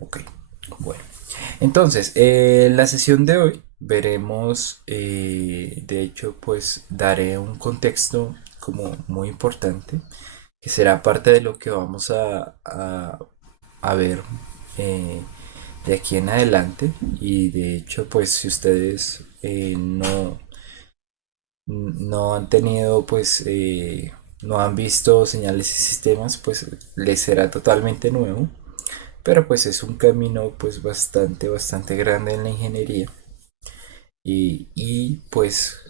Ok, bueno. Entonces, la sesión de hoy veremos, de hecho, pues daré un contexto como muy importante, que será parte de lo que vamos a ver eh, de aquí en adelante. Y de hecho, pues si ustedes no han tenido, pues, no han visto señales y sistemas, pues les será totalmente nuevo. Pero pues es un camino pues bastante grande en la ingeniería pues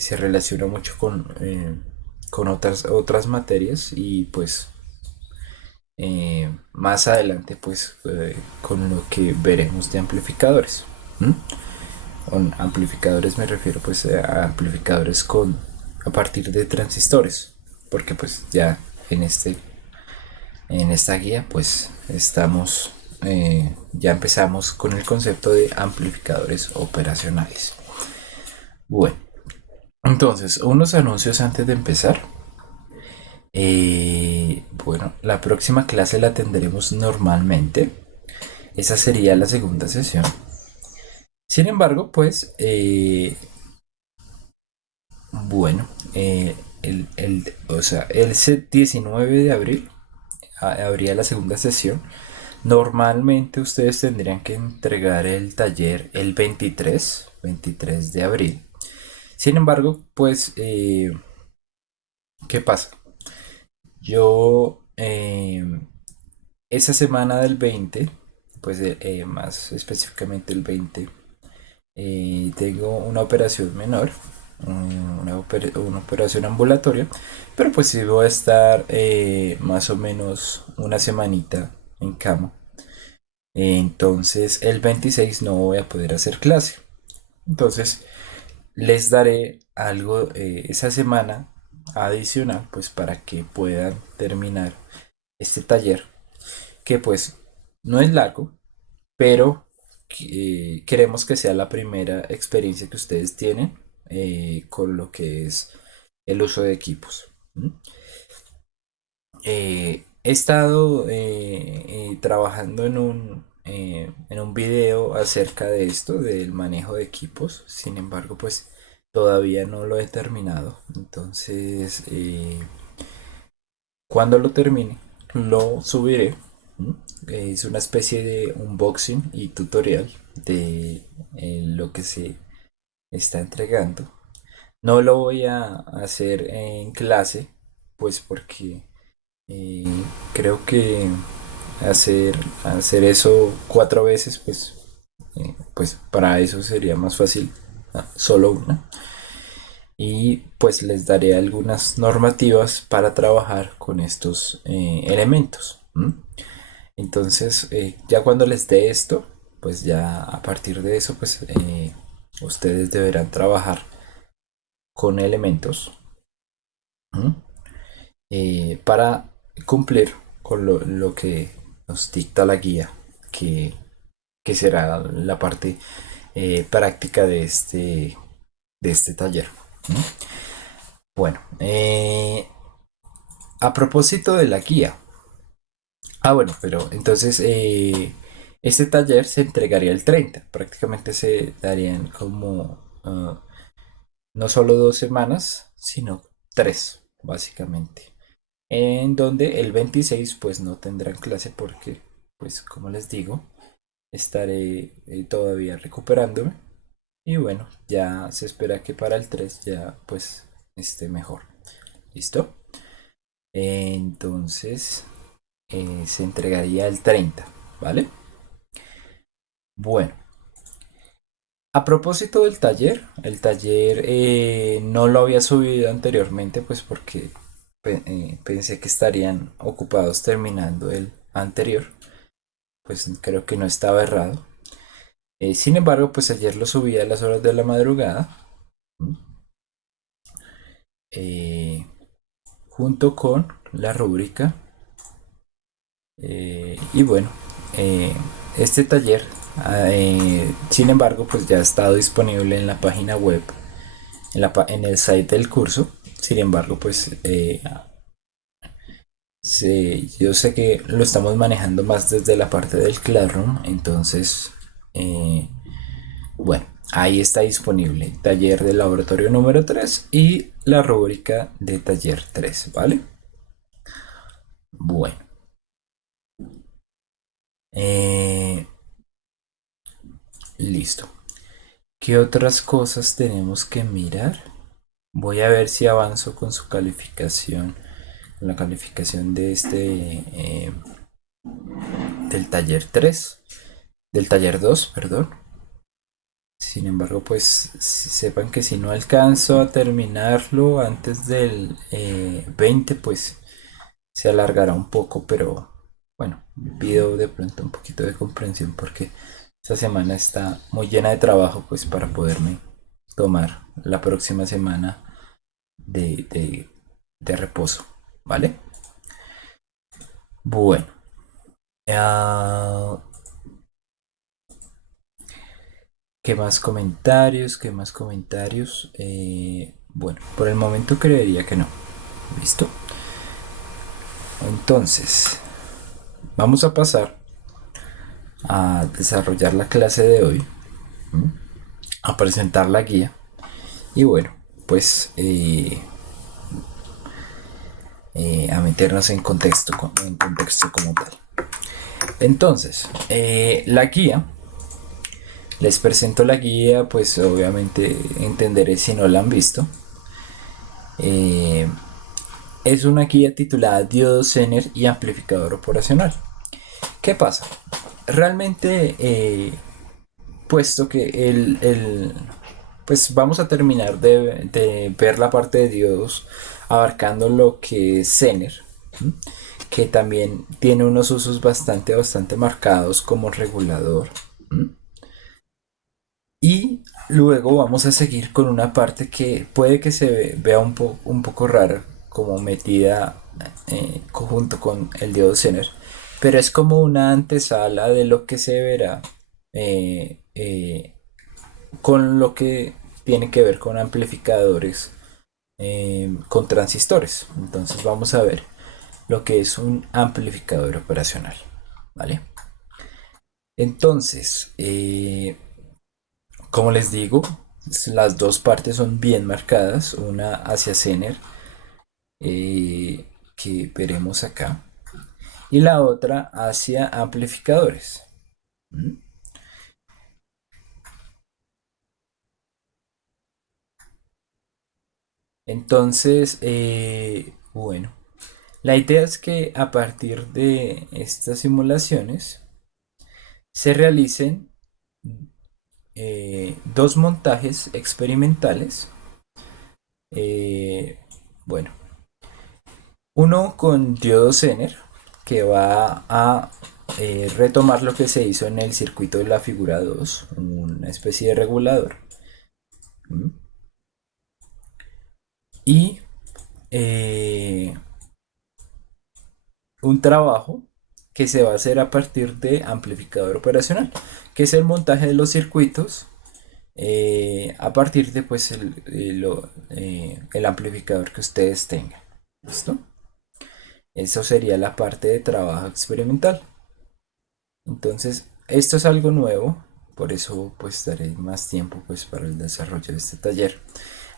se relaciona mucho con otras materias y pues más adelante pues con lo que veremos de amplificadores. ¿Mm? Con amplificadores me refiero pues a amplificadores a partir de transistores, porque pues ya en en esta guía pues ya empezamos con el concepto de amplificadores operacionales. Bueno, entonces, unos anuncios antes de empezar. Bueno, la próxima clase la tendremos normalmente. Esa sería la segunda sesión. Sin embargo, pues, bueno, o sea, el 19 de abril habría la segunda sesión. Normalmente ustedes tendrían que entregar el taller el 23 de abril. Sin embargo, pues, ¿qué pasa? Yo esa semana del 20, pues más específicamente el 20, tengo una operación menor, una operación ambulatoria, pero pues sí voy a estar más o menos una semanita en cama. Entonces el 26 no voy a poder hacer clase. Entonces les daré algo esa semana adicional pues para que puedan terminar este taller que pues no es largo, pero queremos que sea la primera experiencia que ustedes tienen con lo que es el uso de equipos. ¿Mm? He estado trabajando en un video acerca de esto, del manejo de equipos. Sin embargo, pues todavía no lo he terminado. Entonces, cuando lo termine, lo subiré. ¿Mm? Es una especie de unboxing y tutorial de lo que se está entregando. No lo voy a hacer en clase, pues porque eh, creo que hacer eso 4 veces, pues para eso sería más fácil solo una. Y pues les daré algunas normativas para trabajar con estos elementos. ¿M? Entonces, ya cuando les dé esto, pues ya a partir de eso, pues ustedes deberán trabajar con elementos. ¿M? Para cumplir con lo que nos dicta la guía, que, que será la parte práctica de este taller. ¿M? Bueno, a propósito de la guía. Bueno, pero entonces este taller se entregaría el 30. Prácticamente se darían como no solo 2 semanas, sino tres, básicamente. En donde el 26 pues no tendrán clase porque, pues como les digo, estaré todavía recuperándome. Y bueno, ya se espera que para el 3 ya pues esté mejor. ¿Listo? Entonces se entregaría el 30, ¿vale? Bueno, a propósito del taller, el taller no lo había subido anteriormente, pues porque pensé que estarían ocupados terminando el anterior, pues creo que no estaba errado. Sin embargo, pues ayer lo subí a las horas de la madrugada, ¿m? eh, junto con la rúbrica. Y bueno, eh, este taller, sin embargo, pues ya ha estado disponible en la página web, en el site del curso. Sin embargo, pues Sí, yo sé que lo estamos manejando más desde la parte del Classroom, entonces, eh, bueno, ahí está disponible taller de laboratorio número 3 y la rúbrica de taller 3, ¿vale? Bueno, eh, listo. ¿Qué otras cosas tenemos que mirar? Voy a ver si avanzo con su calificación, con la calificación de del taller 3, del taller 2, perdón. Sin embargo, pues sepan que si no alcanzo a terminarlo antes del 20, pues se alargará un poco, pero bueno, pido de pronto un poquito de comprensión porque esta semana está muy llena de trabajo, pues para poderme tomar la próxima semana de reposo, ¿vale? Bueno, ah, ¿qué más comentarios? ¿Qué más comentarios? Bueno, por el momento creería que no. ¿Listo? Entonces, vamos a pasar a desarrollar la clase de hoy, a presentar la guía y bueno, pues a meternos en contexto como tal. Entonces, la guía, les presento la guía, pues obviamente entenderé si no la han visto. Eh, es una guía titulada Diodo Zener y amplificador operacional. ¿Qué pasa? Realmente, puesto que pues vamos a terminar de ver la parte de diodos abarcando lo que es Zener, ¿sí? Que también tiene unos usos bastante marcados como regulador. ¿Sí? Y luego vamos a seguir con una parte que puede que se vea un poco rara, como metida junto con el diodo Zener, pero es como una antesala de lo que se verá eh, eh, con lo que tiene que ver con amplificadores con transistores. Entonces vamos a ver lo que es un amplificador operacional, ¿vale? Entonces, como les digo, las dos partes son bien marcadas, una hacia Zener, que veremos acá, y la otra hacia amplificadores. ¿Mm? Entonces, bueno, la idea es que a partir de estas simulaciones se realicen dos montajes experimentales. eh, bueno, uno con diodo Zener, que va a retomar lo que se hizo en el circuito de la figura 2, una especie de regulador. ¿Mm? Y eh, un trabajo que se va a hacer a partir de amplificador operacional, que es el montaje de los circuitos a partir de pues el amplificador que ustedes tengan. ¿Listo? Eso sería la parte de trabajo experimental. Entonces, esto es algo nuevo, por eso pues daré más tiempo pues para el desarrollo de este taller.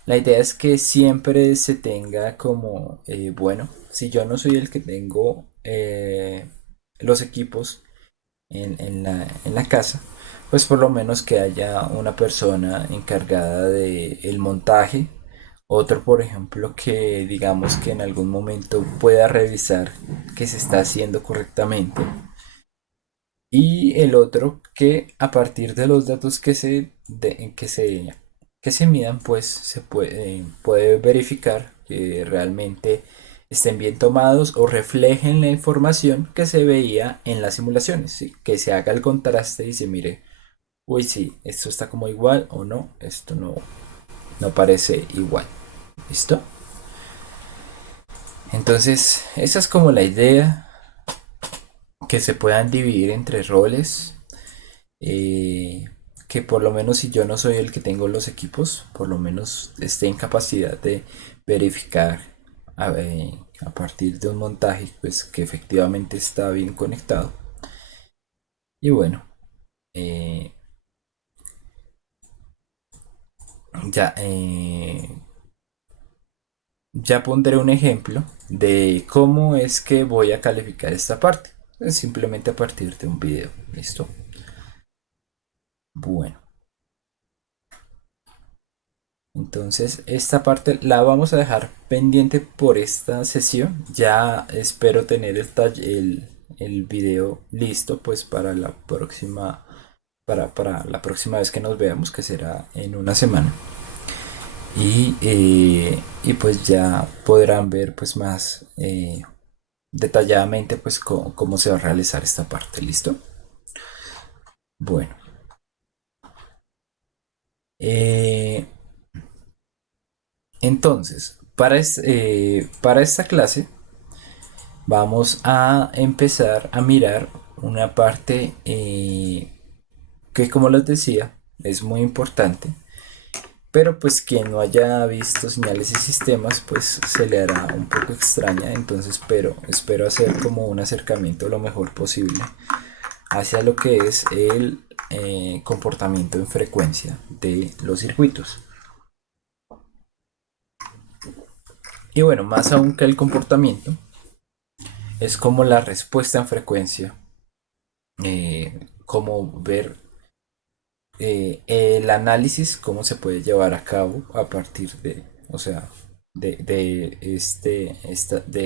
La idea es que siempre se tenga como, bueno, si yo no soy el que tengo los equipos en la casa, pues por lo menos que haya una persona encargada del montaje, otro por ejemplo que digamos que en algún momento pueda revisar que se está haciendo correctamente y el otro que a partir de los datos que se midan pues se puede verificar que realmente estén bien tomados o reflejen la información que se veía en las simulaciones, ¿sí? Que se haga el contraste y se mire, uy, sí, esto está como igual o no, esto no parece igual. ¿Listo? Entonces, esa es como la idea, que se puedan dividir entre roles, eh, que por lo menos si yo no soy el que tengo los equipos, por lo menos esté en capacidad de verificar a partir de un montaje pues que efectivamente está bien conectado. Y bueno, eh, ya, ya pondré un ejemplo de cómo es que voy a calificar esta parte. Es simplemente a partir de un video. ¿Listo? Bueno, entonces esta parte la vamos a dejar pendiente por esta sesión. Ya espero tener el video listo pues para la próxima para la próxima vez que nos veamos, que será en una semana. Y pues ya podrán ver pues más detalladamente pues cómo se va a realizar esta parte. ¿Listo? Bueno, eh, entonces para esta clase vamos a empezar a mirar una parte que, como les decía, es muy importante, pero pues quien no haya visto señales y sistemas pues se le hará un poco extraña. Entonces espero hacer como un acercamiento lo mejor posible hacia lo que es el comportamiento en frecuencia de los circuitos. Y bueno, más aún que el comportamiento, es como la respuesta en frecuencia, como ver el análisis, cómo se puede llevar a cabo a partir de, o sea, de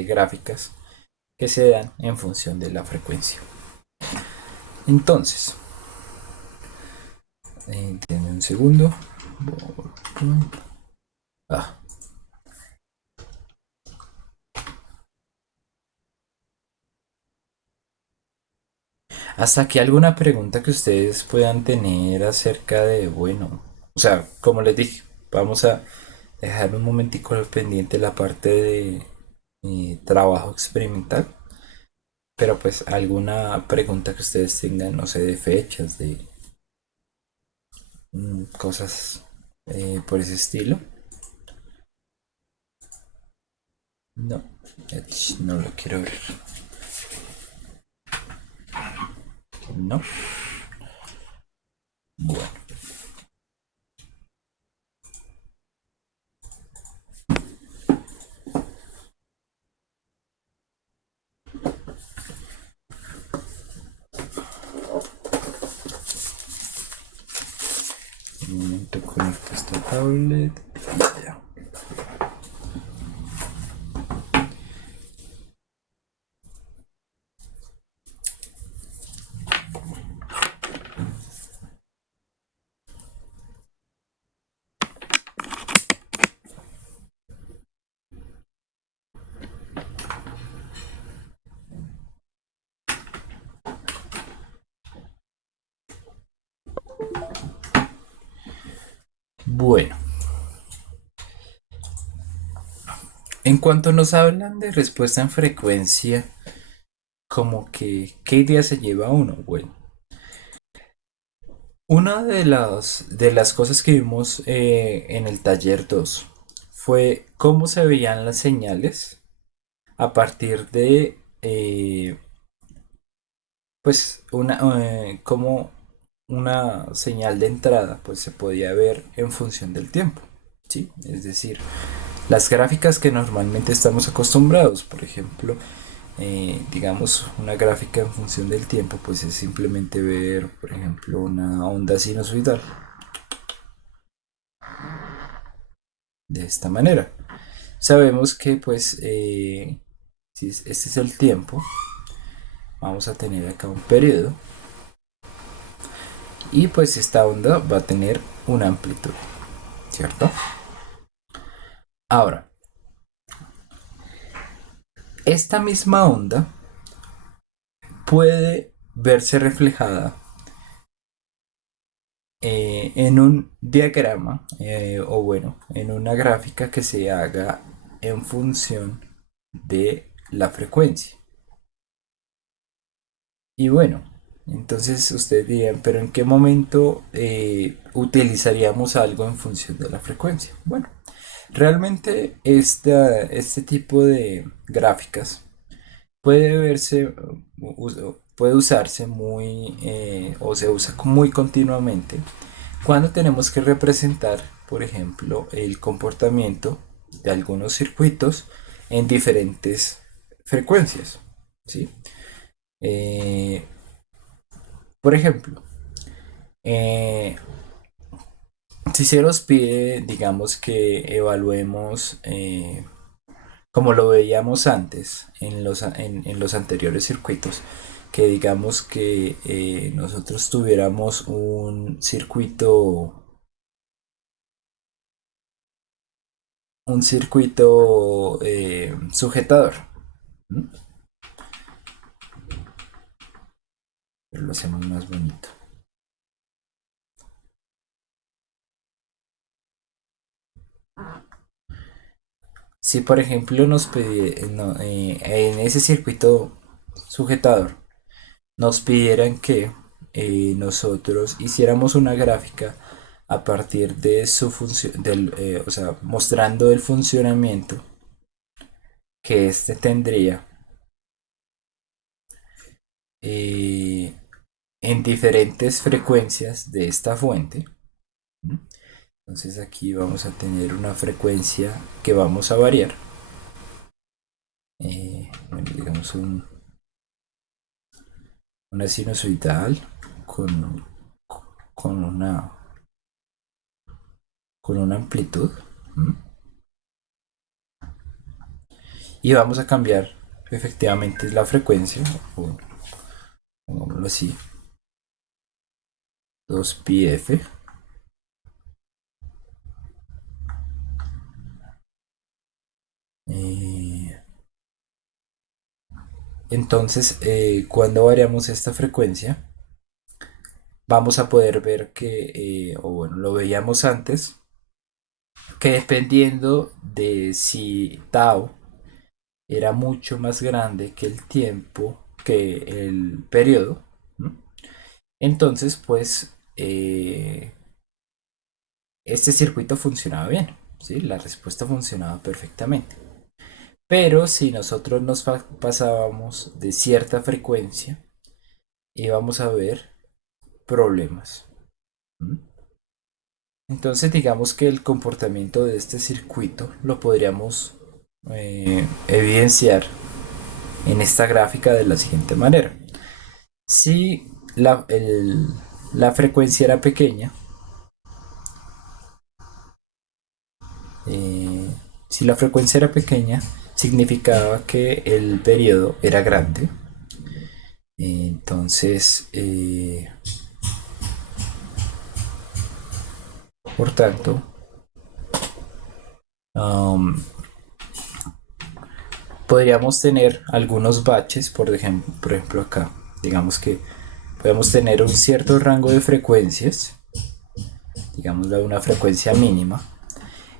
gráficas que se dan en función de la frecuencia. Entonces, denme un segundo. Ah, hasta aquí alguna pregunta que ustedes puedan tener acerca de, bueno, o sea, como les dije, vamos a dejar un momentico al pendiente la parte de trabajo experimental, pero pues alguna pregunta que ustedes tengan, no sé, de fechas, de cosas por ese estilo. No, no lo quiero ver. No. Bueno, un momento conecto esta tablet. Ya. Bueno, en cuanto nos hablan de respuesta en frecuencia, como que, ¿qué idea se lleva uno? Bueno, una de las cosas que vimos en el taller 2 fue cómo se veían las señales a partir de, pues, como una señal de entrada, pues se podía ver en función del tiempo, ¿sí? Es decir, las gráficas que normalmente estamos acostumbrados, por ejemplo, digamos una gráfica en función del tiempo, pues es simplemente ver, por ejemplo, una onda sinusoidal de esta manera. Sabemos que pues si este es el tiempo, vamos a tener acá un periodo y pues esta onda va a tener una amplitud, ¿cierto? Ahora, esta misma onda puede verse reflejada en un diagrama o bueno, en una gráfica que se haga en función de la frecuencia. Y bueno, entonces ustedes dirían, pero ¿en qué momento utilizaríamos algo en función de la frecuencia? Bueno, Realmente este tipo de gráficas puede verse, puede usarse muy, o se usa muy continuamente cuando tenemos que representar, por ejemplo, el comportamiento de algunos circuitos en diferentes frecuencias. ¿Sí? Eh, por ejemplo, eh, si se nos pide, digamos que evaluemos, como lo veíamos antes en los anteriores circuitos, que digamos que nosotros tuviéramos un circuito sujetador. ¿Mm? Pero lo hacemos más bonito. Si por ejemplo en ese circuito sujetador nos pidieran que nosotros hiciéramos una gráfica a partir de su función, o sea, mostrando el funcionamiento que este tendría eh, en diferentes frecuencias de esta fuente. ¿Mm? Entonces aquí vamos a tener una frecuencia que vamos a variar. Bueno, digamos una sinusoidal con, con una, con una amplitud. ¿Mm? Y vamos a cambiar efectivamente la frecuencia, o pongámoslo así, 2πf. Eh, entonces, cuando variamos esta frecuencia, vamos a poder ver que, o bueno, lo veíamos antes, que dependiendo de si tau era mucho más grande que el tiempo, que el periodo, ¿no? Entonces, pues, este circuito funcionaba bien, ¿sí? La respuesta funcionaba perfectamente. Pero si nosotros nos pasábamos de cierta frecuencia, íbamos a ver problemas. ¿Mm? Entonces digamos que el comportamiento de este circuito lo podríamos evidenciar en esta gráfica de la siguiente manera. Si la frecuencia era pequeña, eh, si la frecuencia era pequeña, significaba que el periodo era grande. Entonces, por tanto, um, podríamos tener algunos baches, por ejemplo acá, digamos que podemos tener un cierto rango de frecuencias, digamos una frecuencia mínima,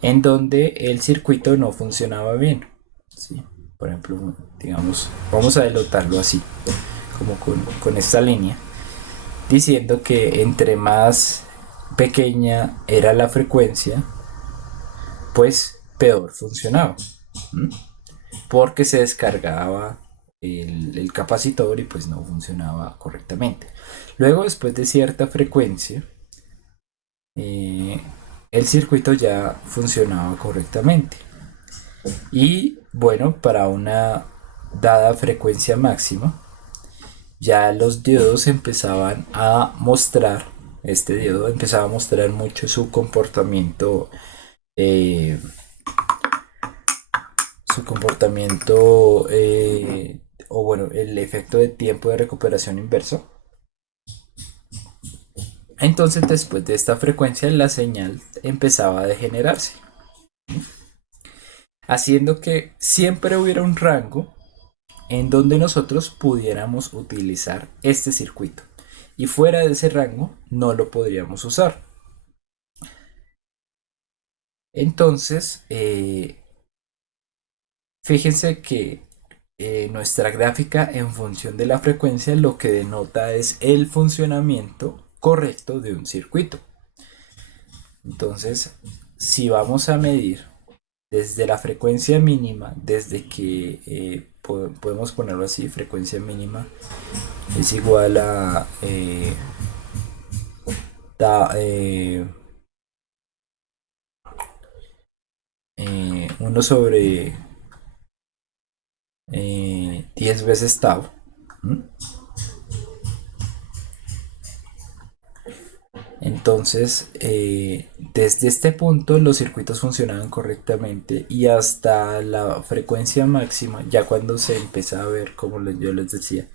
en donde el circuito no funcionaba bien. ¿Sí? Por ejemplo, digamos, vamos a denotarlo así, como con esta línea, diciendo que entre más pequeña era la frecuencia, pues peor funcionaba. ¿Mm? Porque se descargaba el capacitor y pues no funcionaba correctamente. Luego, después de cierta frecuencia, eh, el circuito ya funcionaba correctamente. Y bueno, para una dada frecuencia máxima, ya los diodos empezaban a mostrar, este diodo empezaba a mostrar mucho eh, su comportamiento, o bueno, el efecto de tiempo de recuperación inverso. Entonces, después de esta frecuencia, la señal empezaba a degenerarse, haciendo que siempre hubiera un rango en donde nosotros pudiéramos utilizar este circuito. Y fuera de ese rango, no lo podríamos usar. Entonces, fíjense que nuestra gráfica en función de la frecuencia lo que denota es el funcionamiento correcto de un circuito. Entonces, si vamos a medir desde la frecuencia mínima, desde que podemos ponerlo así, frecuencia mínima es igual a da, 1 sobre 10 veces tau. ¿Mm? Entonces, desde este punto los circuitos funcionaban correctamente y hasta la frecuencia máxima, ya cuando se empieza a ver, como yo les decía,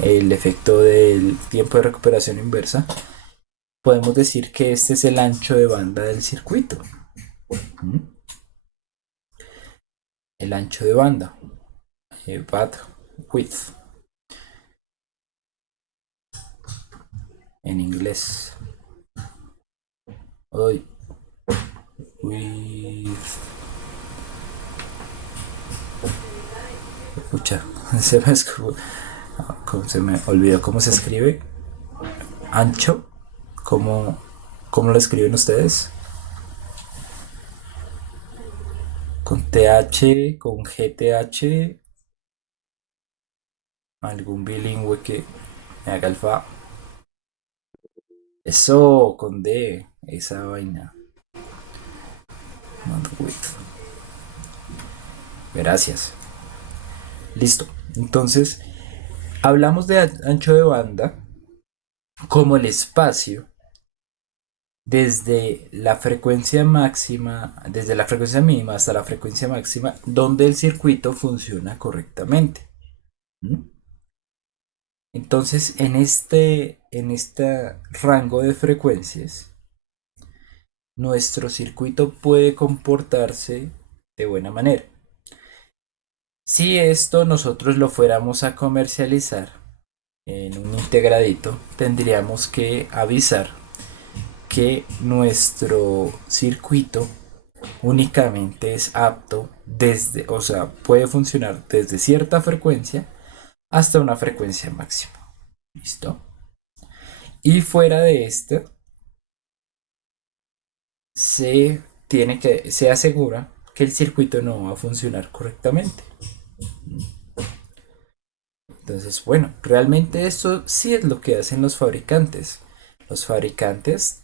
el efecto del tiempo de recuperación inversa, podemos decir que este es el ancho de banda del circuito. ¿Mm? El ancho de banda, bandwidth en inglés. Hoy, with, escucha, se me olvidó cómo se escribe. Ancho, ¿cómo, cómo lo escriben ustedes? Con TH, con GTH, algún bilingüe que me haga el fa. Eso, con D, esa vaina. Bandwidth. Gracias. Listo. Entonces, hablamos de ancho de banda como el espacio desde la frecuencia mínima hasta la frecuencia máxima, donde el circuito funciona correctamente. ¿Mm? Entonces, en este rango de frecuencias, nuestro circuito puede comportarse de buena manera. Si esto nosotros lo fuéramos a comercializar en un integradito, tendríamos que avisar que nuestro circuito únicamente es apto o sea, puede funcionar desde cierta frecuencia hasta una frecuencia máxima. ¿Listo? Y fuera de esto, se asegura que el circuito no va a funcionar correctamente. Entonces, bueno, realmente esto sí es lo que hacen los fabricantes. Los fabricantes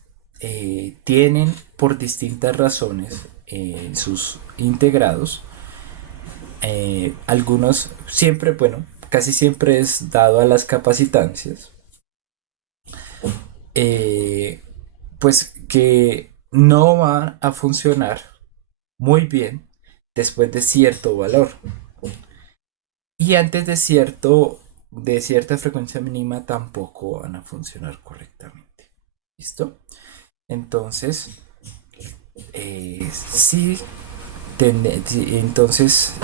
tienen por distintas razones sus integrados. Algunos siempre, bueno, casi siempre es dado a las capacitancias. eh, pues que no va a funcionar muy bien después de cierto valor. Y antes de cierta frecuencia mínima tampoco van a funcionar correctamente. ¿Listo? Entonces, sí, entonces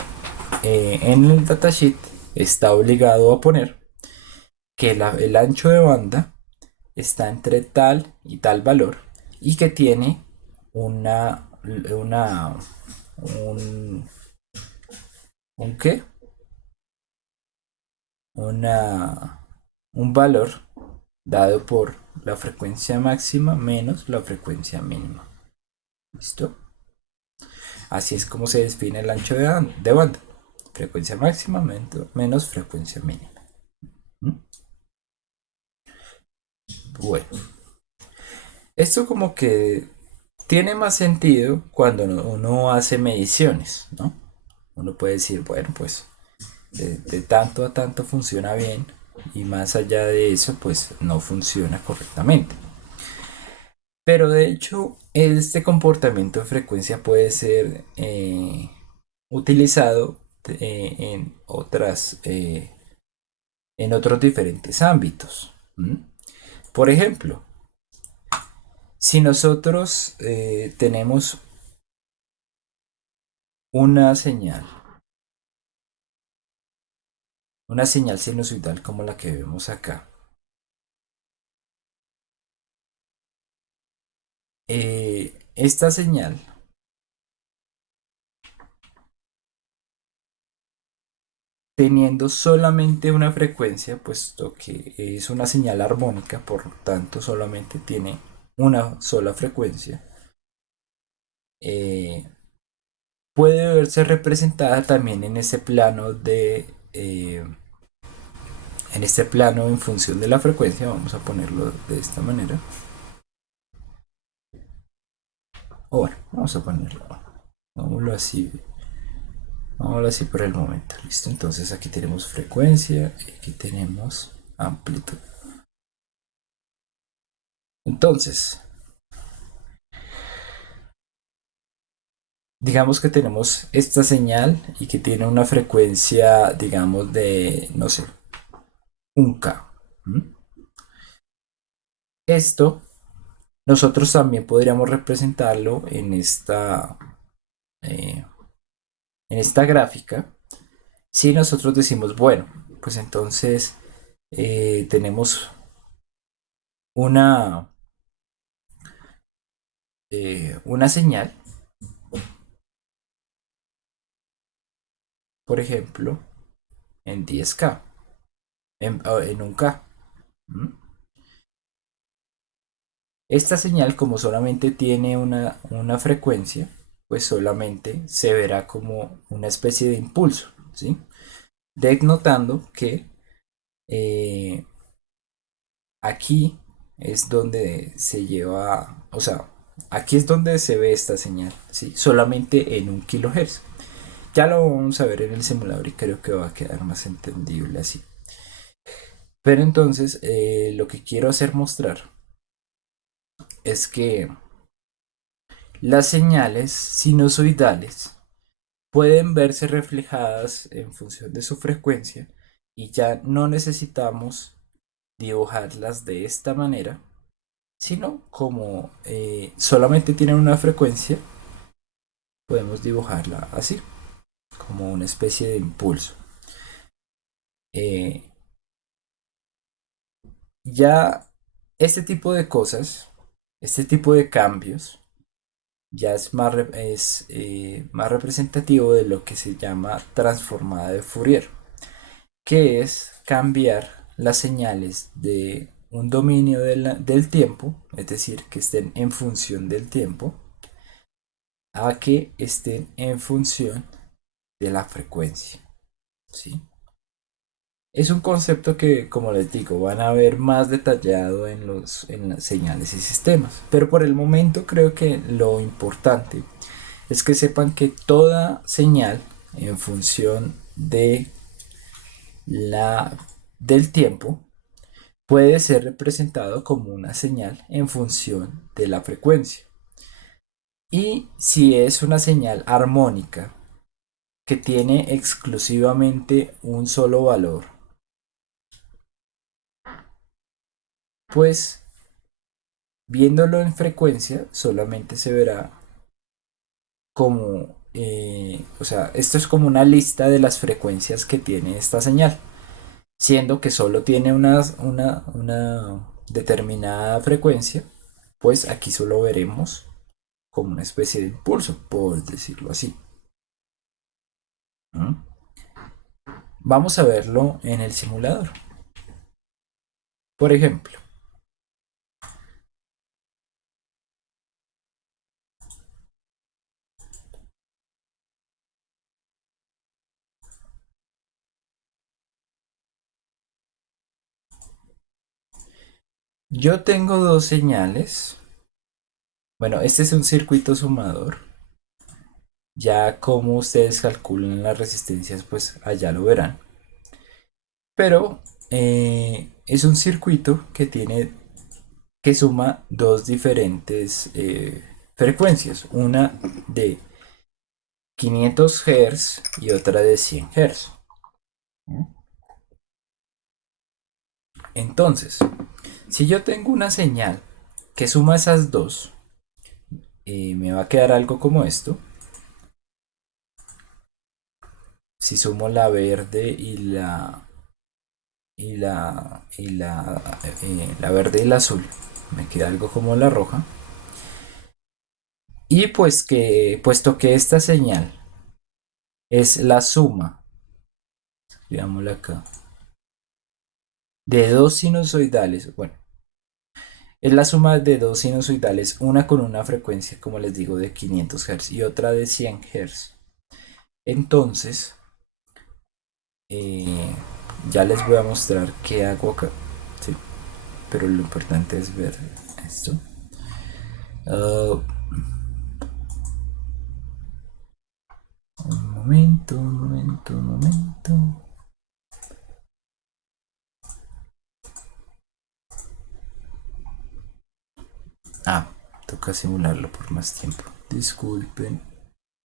en el datasheet está obligado a poner que el ancho de banda está entre tal y tal valor y que tiene una un, ¿un qué? Una, un valor dado por la frecuencia máxima menos la frecuencia mínima. ¿Listo? Así es como se define el ancho de banda. Frecuencia máxima menos frecuencia mínima. ¿Mm? Bueno, esto como que tiene más sentido cuando uno hace mediciones, ¿no? Uno puede decir, bueno, pues de tanto a tanto funciona bien y más allá de eso, pues no funciona correctamente. Pero de hecho, este comportamiento de frecuencia puede ser utilizado en otros diferentes ámbitos. ¿Mm? Por ejemplo, si nosotros tenemos una señal, una señal sinusoidal como la que vemos acá, esta señal teniendo solamente una frecuencia, puesto que es una señal armónica, por lo tanto solamente tiene una sola frecuencia, eh, puede verse representada también en este plano en este plano en función de la frecuencia. Vamos a ponerlo de esta manera. O bueno, vamos a ponerlo. Vámonos así. Vámonos así por el momento. Listo. Entonces aquí tenemos frecuencia y aquí tenemos amplitud. Entonces, digamos que tenemos esta señal y que tiene una frecuencia, digamos, de, no sé, 1K. ¿Mm? Esto nosotros también podríamos representarlo eh, en esta gráfica. Si nosotros decimos, bueno, pues entonces tenemos una, una señal, por ejemplo, en 10K, en 1K. ¿Mm? Esta señal, como solamente tiene una frecuencia, pues solamente se verá como una especie de impulso, ¿sí? Denotando que eh, aquí es donde se lleva, o sea, aquí es donde se ve esta señal, ¿sí? Solamente en 1 kHz. Ya lo vamos a ver en el simulador y creo que va a quedar más entendible así. Pero entonces lo que quiero hacer mostrar es que las señales sinusoidales pueden verse reflejadas en función de su frecuencia y ya no necesitamos dibujarlas de esta manera, sino como solamente tienen una frecuencia, podemos dibujarla así, como una especie de impulso. Eh, ya este tipo de cosas, este tipo de cambios, ya es más representativo de lo que se llama transformada de Fourier, que es cambiar las señales de un dominio del tiempo, es decir, que estén en función del tiempo, a que estén en función de la frecuencia. ¿Sí? Es un concepto que, como les digo, van a ver más detallado en las señales y sistemas. Pero por el momento creo que lo importante es que sepan que toda señal en función la, del tiempo puede ser representado como una señal en función de la frecuencia. Y si es una señal armónica que tiene exclusivamente un solo valor, pues viéndolo en frecuencia solamente se verá como, o sea, esto es como una lista de las frecuencias que tiene esta señal, siendo que solo tiene una determinada frecuencia, pues aquí solo veremos como una especie de impulso, por decirlo así. ¿Mm? Vamos a verlo en el simulador. Por ejemplo, yo tengo dos señales. Bueno, este es un circuito sumador. Ya como ustedes calculan las resistencias, pues allá lo verán. Pero es un circuito que suma dos diferentes frecuencias, una de 500 Hz y otra de 100 Hz. Entonces, si yo tengo una señal que suma esas dos, me va a quedar algo como esto. Si sumo la verde la verde y la azul, me queda algo como la roja. Y pues que, puesto que esta señal es la suma, digámoslo acá, de dos sinusoidales, bueno, es la suma de dos sinusoidales, una con una frecuencia, como les digo, de 500 Hz y otra de 100 Hz. Entonces, eh, ya les voy a mostrar qué hago acá, ¿sí? Pero lo importante es ver esto. Uh, un momento, un momento, un momento. Ah, toca simularlo por más tiempo. Disculpen,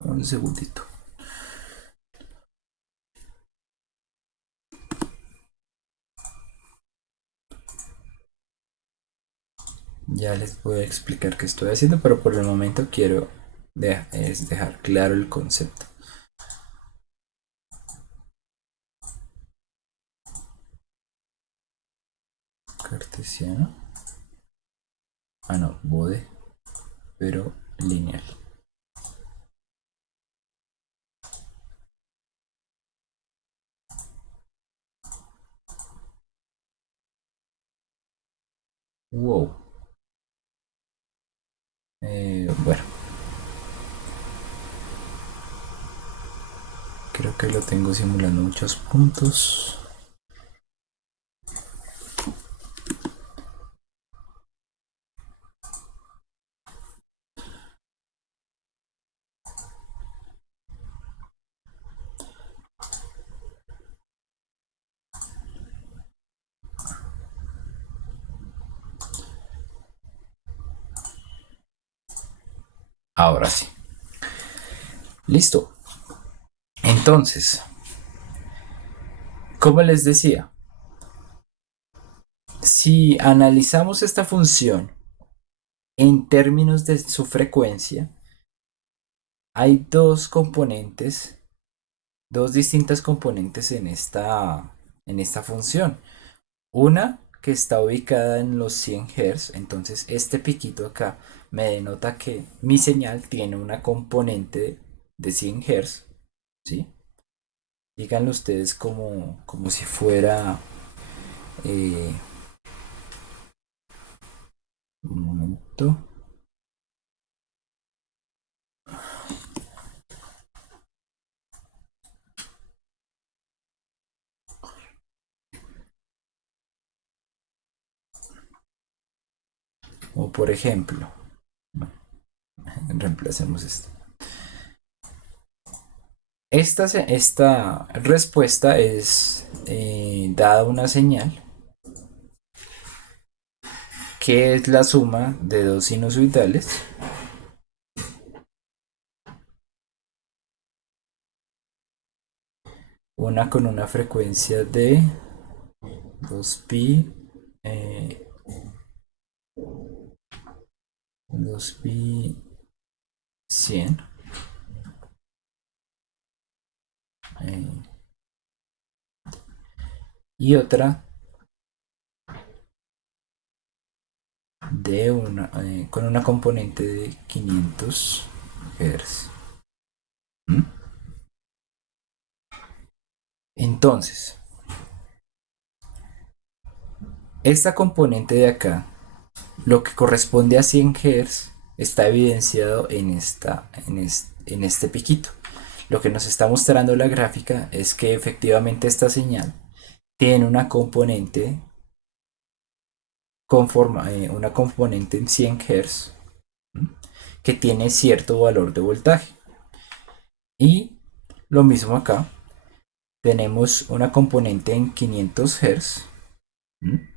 un segundito. Ya les voy a explicar qué estoy haciendo, pero por el momento quiero dejar claro el concepto. Cartesiano. Ah, no, bode, pero lineal. Wow. Bueno, creo que lo tengo simulando muchos puntos. Ahora sí. Listo. Entonces, como les decía, si analizamos esta función en términos de su frecuencia, hay dos componentes, dos distintas componentes en esta función. Una que está ubicada en los 100 Hz, entonces este piquito acá me denota que mi señal tiene una componente de 100 Hz, ¿sí? Díganlo ustedes como si fuera... eh, un momento. O por ejemplo, reemplacemos esto. Esta respuesta es dada una señal que es la suma de dos sinusoidales, una con una frecuencia de 2pi, eh, 2pi 100, eh, y otra de con una componente de 500 Hz. ¿Mm? Entonces, esta componente de acá, lo que corresponde a 100 Hz, está evidenciado en este piquito. Lo que nos está mostrando la gráfica es que efectivamente esta señal tiene una componente una componente en 100 Hz, ¿m?, que tiene cierto valor de voltaje. Y lo mismo acá, tenemos una componente en 500 Hz, ¿m?,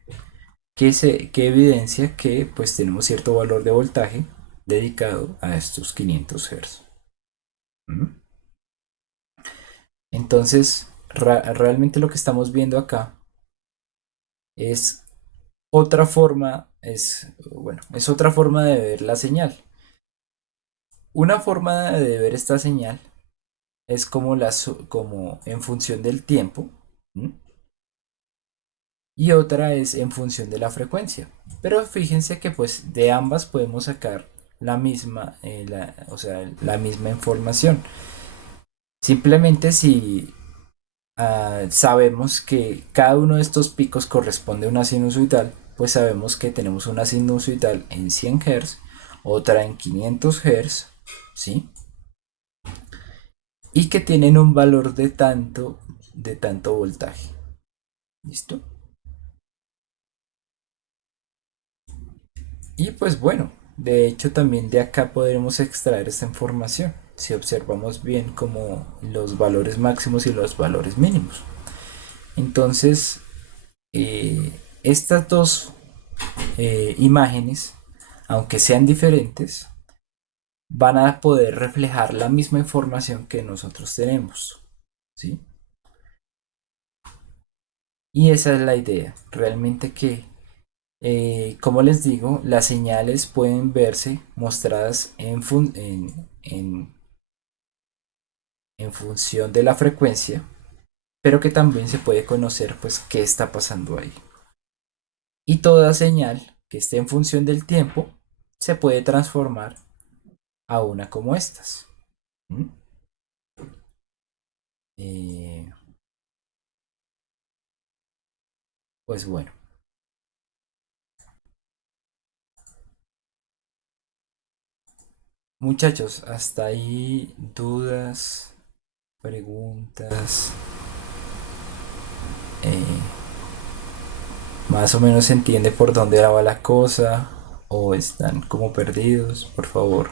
que evidencia que pues tenemos cierto valor de voltaje dedicado a estos 500 Hz. ¿M? Entonces, realmente lo que estamos viendo acá es otra forma, es otra forma de ver la señal. Una forma de ver esta señal es como en función del tiempo, ¿m?, y otra es en función de la frecuencia. Pero fíjense que pues de ambas podemos sacar la misma, o sea, la misma información. Simplemente si sabemos que cada uno de estos picos corresponde a una sinusoidal, pues sabemos que tenemos una sinusoidal en 100 Hz, otra en 500 Hz, ¿sí? y que tienen un valor de tanto voltaje. ¿Listo? Y pues bueno, de hecho también de acá podremos extraer esta información si observamos bien como los valores máximos y los valores mínimos. Entonces, estas dos imágenes, aunque sean diferentes, van a poder reflejar la misma información que nosotros tenemos, ¿sí? Y esa es la idea, realmente que, como les digo, las señales pueden verse mostradas en función de la frecuencia, pero que también se puede conocer pues qué está pasando ahí. Y toda señal que esté en función del tiempo se puede transformar a una como estas. ¿Mm? Eh, pues bueno, muchachos, hasta ahí dudas, preguntas, eh, más o menos se entiende por dónde va la cosa o están como perdidos, por favor,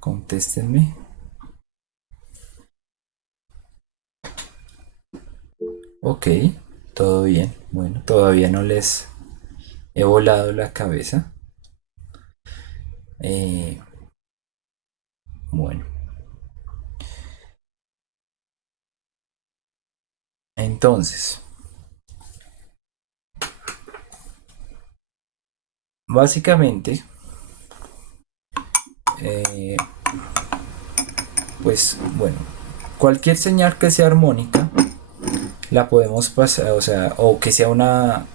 contéstenme. Ok, todo bien. Bueno, todavía no les he volado la cabeza. Eh, bueno, entonces, básicamente, eh, pues bueno, cualquier señal que sea armónica la podemos pasar, o sea, o que sea una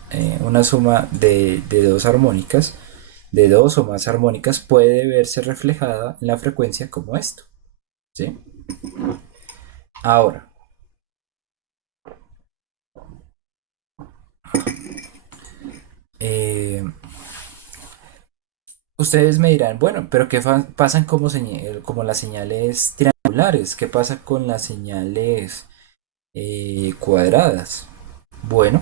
suma de dos armónicas, de dos o más armónicas, puede verse reflejada en la frecuencia como esto, ¿sí? Ahora, eh, ustedes me dirán, bueno, pero ¿qué pasan como las señales triangulares? ¿Qué pasa con las señales cuadradas? Bueno,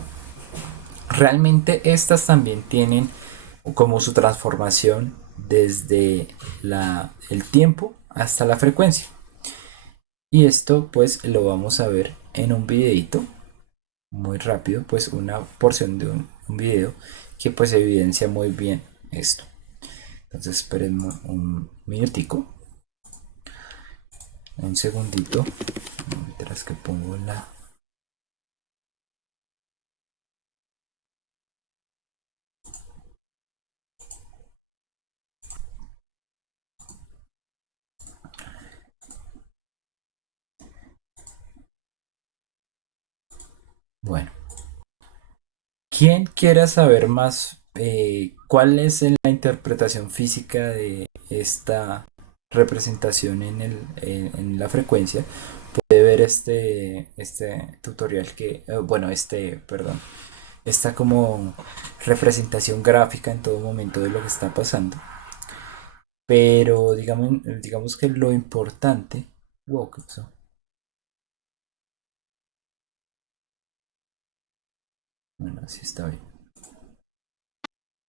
realmente estas también tienen como su transformación desde el tiempo hasta la frecuencia. Y esto pues lo vamos a ver en un videito muy rápido, pues una porción de un video que pues evidencia muy bien esto. Entonces esperen un minutico, un segundito, mientras que pongo la... Bueno, ¿quién quiera saber más cuál es la interpretación física de esta representación en la frecuencia? Puede ver este tutorial bueno, perdón, esta como representación gráfica en todo momento de lo que está pasando. Pero digamos que lo importante, wow, ¿qué pasó? Bueno, así está bien.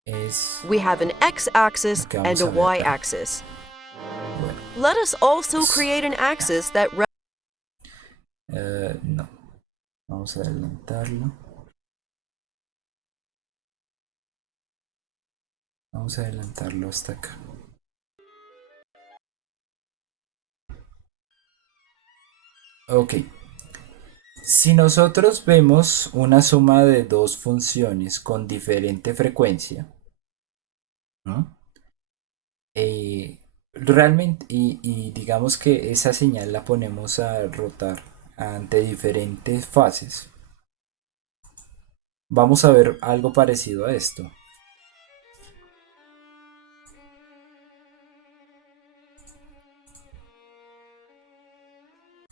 Es We have an x-axis lo que and vamos a a ver acá. y-axis. Bueno, Let us also pues, create an axis that no, vamos a adelantarlo. Vamos a adelantarlo hasta acá. Ok, si nosotros vemos una suma de dos funciones con diferente frecuencia, ¿no? Realmente, y digamos que esa señal la ponemos a rotar ante diferentes fases, vamos a ver algo parecido a esto.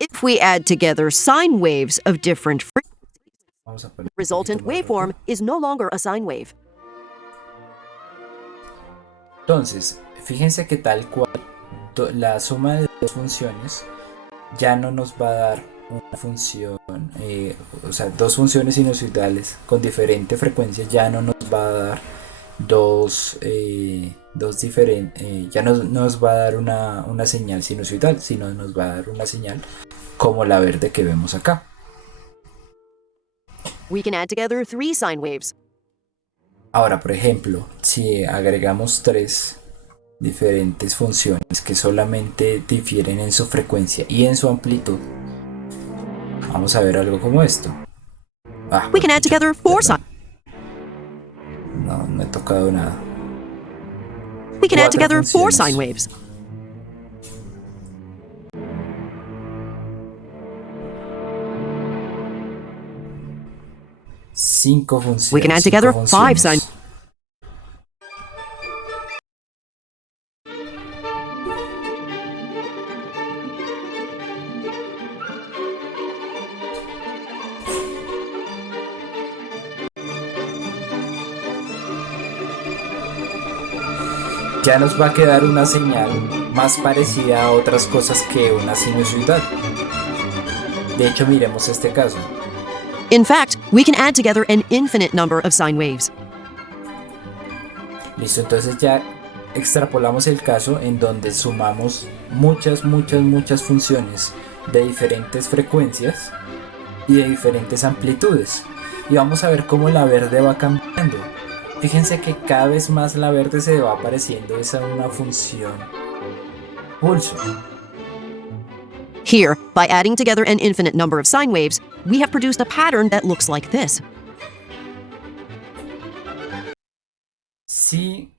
if we add together sine waves of different Vamos a poner un resultant poquito más waveform rápido. is no longer a sine wave. Entonces, fíjense que tal cual la suma de dos funciones, ya no nos va a dar una función, o sea, dos funciones sinusoidales con diferente frecuencia, ya no nos va a dar dos diferentes, ya no nos va a dar una señal sinusoidal, sino nos va a dar una señal como la verde que vemos acá. We can add together 3 sine waves. Ahora, por ejemplo, si agregamos tres diferentes funciones que solamente difieren en su frecuencia y en su amplitud, vamos a ver algo como esto. We can add together 4 sine. No he tocado nada. We can add Cuatro together 4 funciones. sine waves. Cinco funciones. We can add together 5 sine. Ya nos va a quedar una señal más parecida a otras cosas que una sinusoidal. De hecho, miremos este caso. In fact, we can add together an infinite number of sine waves. Listo, entonces ya extrapolamos el caso en donde sumamos muchas funciones de diferentes frecuencias y de diferentes amplitudes. Y vamos a ver cómo la verde va cambiando. Fíjense que cada vez más la verde se va apareciendo esa una función pulso. Here, by adding together an infinite number of sine waves, we have produced a pattern that looks like this. Si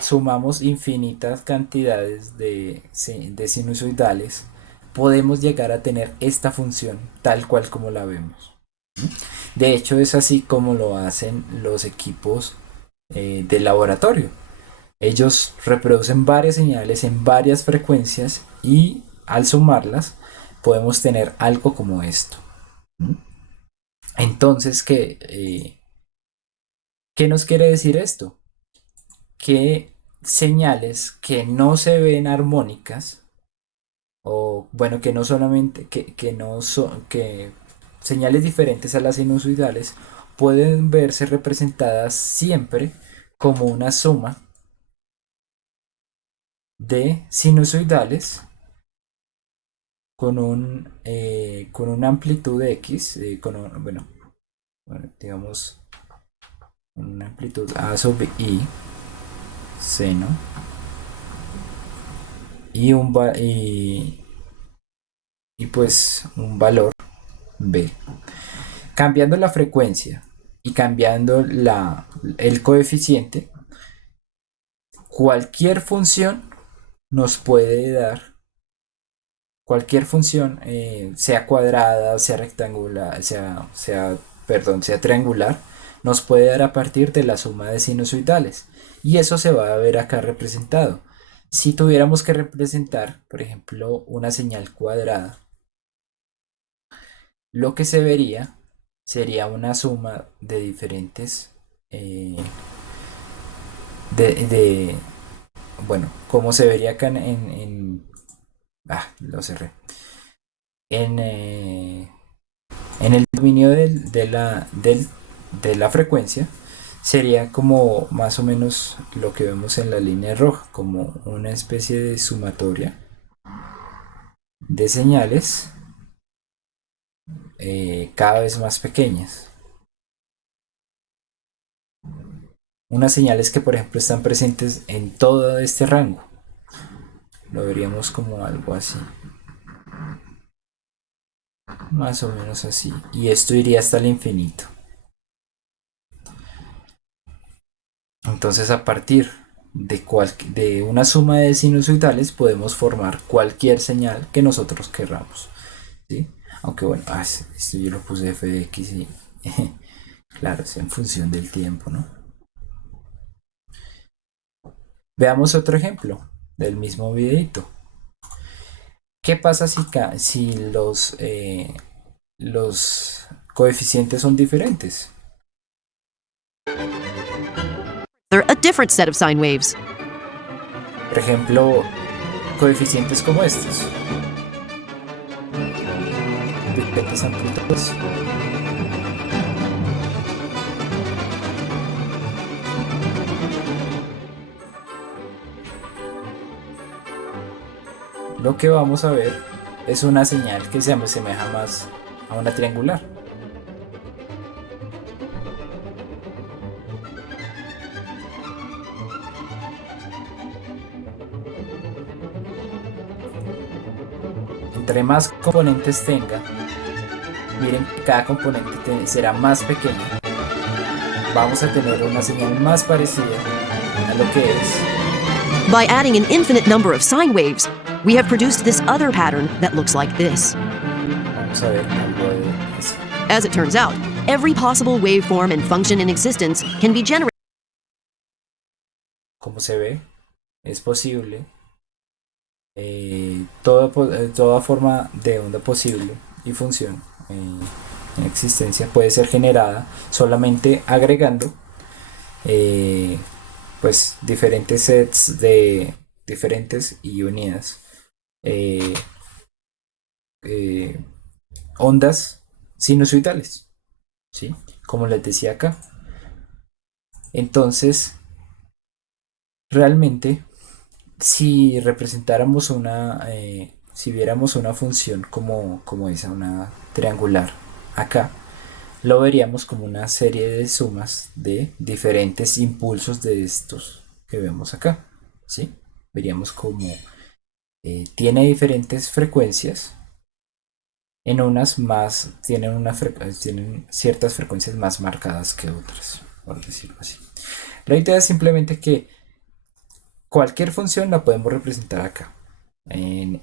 sumamos infinitas cantidades de sinusoidales, podemos llegar a tener esta función tal cual como la vemos. De hecho, es así como lo hacen los equipos de laboratorio. Ellos reproducen varias señales en varias frecuencias y al sumarlas podemos tener algo como esto. Entonces, ¿qué nos quiere decir esto? Que señales que no se ven armónicas, o bueno, que no solamente, que no son, que señales diferentes a las sinusoidales pueden verse representadas siempre como una suma de sinusoidales con una amplitud X, digamos, una amplitud A sobre I, seno, y pues un valor B. Cambiando la frecuencia y cambiando el coeficiente, cualquier función nos puede dar, cualquier función, sea cuadrada, sea rectangular, sea triangular, nos puede dar a partir de la suma de sinusoidales. Y eso se va a ver acá representado. Si tuviéramos que representar, por ejemplo, una señal cuadrada, lo que se vería sería una suma de diferentes bueno, como se vería acá lo cerré, en el dominio de la frecuencia, sería como más o menos lo que vemos en la línea roja, como una especie de sumatoria de señales cada vez más pequeñas. Unas señales que, por ejemplo, están presentes en todo este rango. Lo veríamos como algo así. Más o menos así. Y esto iría hasta el infinito. Entonces, a partir de una suma de sinusoidales podemos formar cualquier señal que nosotros querramos, ¿sí? Aunque bueno, esto yo lo puse f de x y claro, es en función del tiempo, ¿no? Veamos otro ejemplo del mismo videito. ¿Qué pasa si los coeficientes son diferentes? They're a different set of sine waves. Por ejemplo, coeficientes como estos, diferentes amplitudes. Lo que vamos a ver es una señal que se asemeja más a una triangular. Entre más componentes tenga, miren que cada componente será más pequeño. Vamos a tener una señal más parecida a lo que es. By adding an infinite number of sine waves, we have produced this other pattern that looks like this. Vamos a ver algo de eso. As it turns out, every possible waveform and function in existence can be generated. Como se ve, es posible toda forma de onda posible y función en existencia puede ser generada solamente agregando pues diferentes sets de diferentes y unidas ondas sinusoidales, ¿sí? Como les decía acá. Entonces, realmente, si representáramos si viéramos una función como esa, una triangular, acá, lo veríamos como una serie de sumas de diferentes impulsos de estos que vemos acá, ¿sí? Veríamos como tiene diferentes frecuencias. En unas más tienen ciertas frecuencias más marcadas que otras, por decirlo así. La idea es simplemente que cualquier función la podemos representar acá, en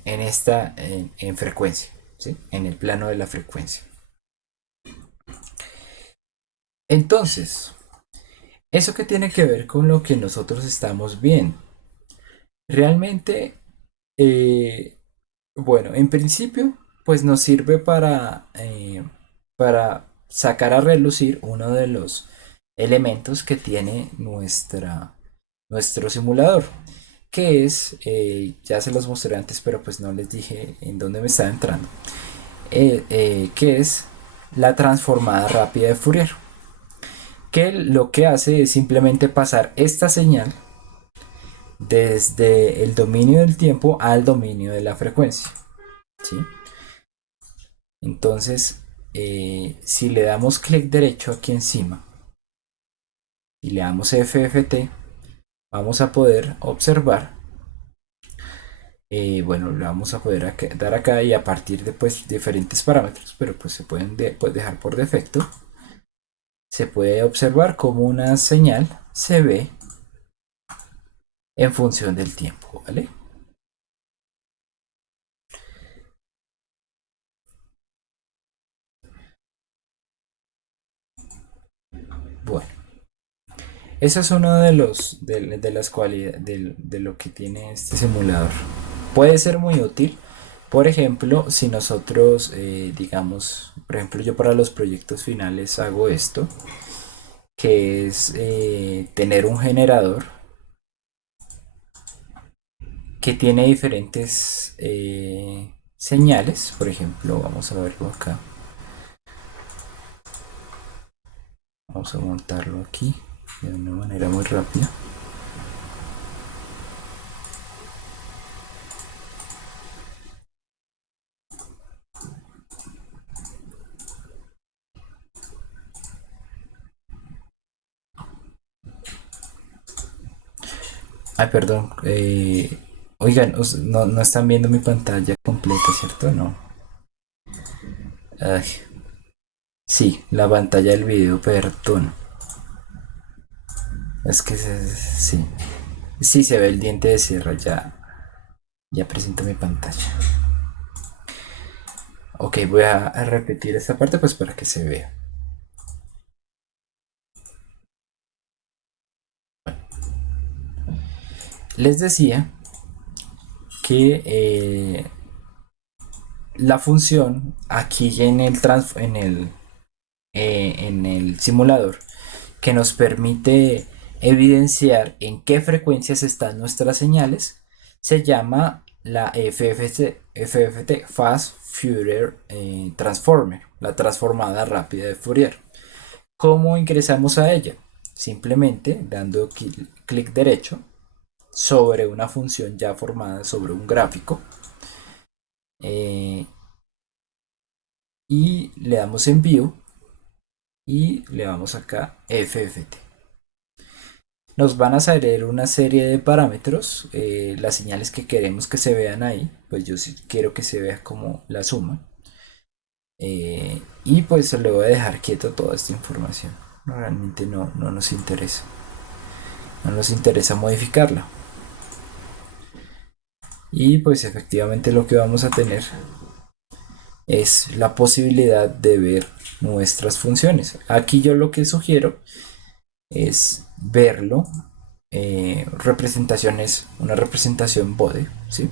frecuencia, ¿sí? En el plano de la frecuencia. Entonces, ¿eso qué tiene que ver con lo que nosotros estamos viendo? Realmente, bueno, en principio, pues nos sirve para sacar a relucir uno de los elementos que tiene nuestro simulador, que es, ya se los mostré antes, pero pues no les dije en dónde me estaba entrando, que es la transformada rápida de Fourier, que lo que hace es simplemente pasar esta señal desde el dominio del tiempo al dominio de la frecuencia, ¿sí? Entonces, si le damos clic derecho aquí encima y le damos FFT, vamos a poder observar, bueno, le vamos a poder dar acá y a partir de pues, diferentes parámetros, pero pues se pueden pues, dejar por defecto, se puede observar cómo una señal se ve en función del tiempo, ¿vale? Bueno, eso es uno de las cualidades de lo que tiene este simulador. Puede ser muy útil, por ejemplo, si nosotros, digamos, por ejemplo, yo para los proyectos finales hago esto, que es tener un generador que tiene diferentes señales. Por ejemplo, vamos a verlo acá. Vamos a montarlo aquí de una manera muy rápida. Ay, perdón. Oigan, no están viendo mi pantalla completa, ¿cierto? No. Ay, sí, la pantalla del video, perdón. Es que sí. Sí, se ve el diente de sierra, ya presento mi pantalla. Ok, voy a repetir esta parte pues para que se vea. Les decía que la función aquí en el simulador que nos permite evidenciar en qué frecuencias están nuestras señales se llama la FFT, Fast Fourier Transformer, la transformada rápida de Fourier. ¿Cómo ingresamos a ella? Simplemente dando clic derecho sobre una función ya formada sobre un gráfico, eh, y le damos en View y le damos acá FFT. Nos van a salir una serie de parámetros, las señales que queremos que se vean ahí, pues yo sí quiero que se vea como la suma, y pues le voy a dejar quieto toda esta información. Realmente no nos interesa, no nos interesa modificarla. Y pues efectivamente lo que vamos a tener es la posibilidad de ver nuestras funciones. Aquí yo lo que sugiero es verlo, representaciones, una representación bode, ¿sí?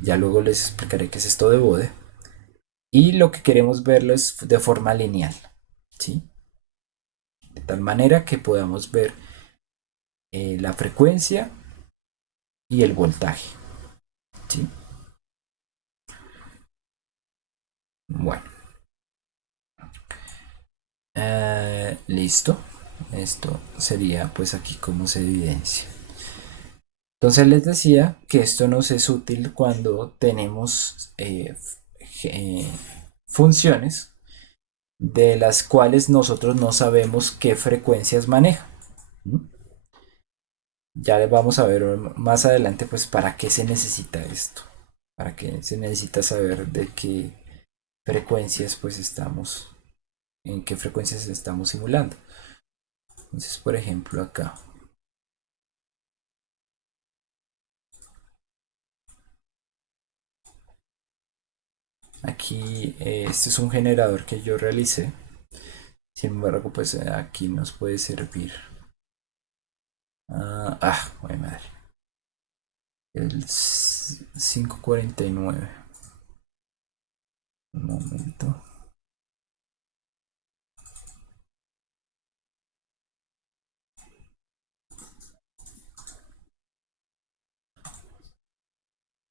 Ya luego les explicaré qué es esto de bode. Y lo que queremos verlo es de forma lineal, ¿sí? De tal manera que podamos ver la frecuencia y el voltaje, ¿sí? Bueno, listo. Esto sería pues aquí como se evidencia. Entonces les decía que esto nos es útil cuando tenemos eh, funciones de las cuales nosotros no sabemos qué frecuencias maneja. Ya les vamos a ver más adelante pues para qué se necesita esto, para qué se necesita saber de qué frecuencias pues estamos, en qué frecuencias estamos simulando. Entonces por ejemplo acá, aquí este es un generador que yo realicé. Sin embargo, pues aquí nos puede servir. Bueno, madre. El 549. Un momento.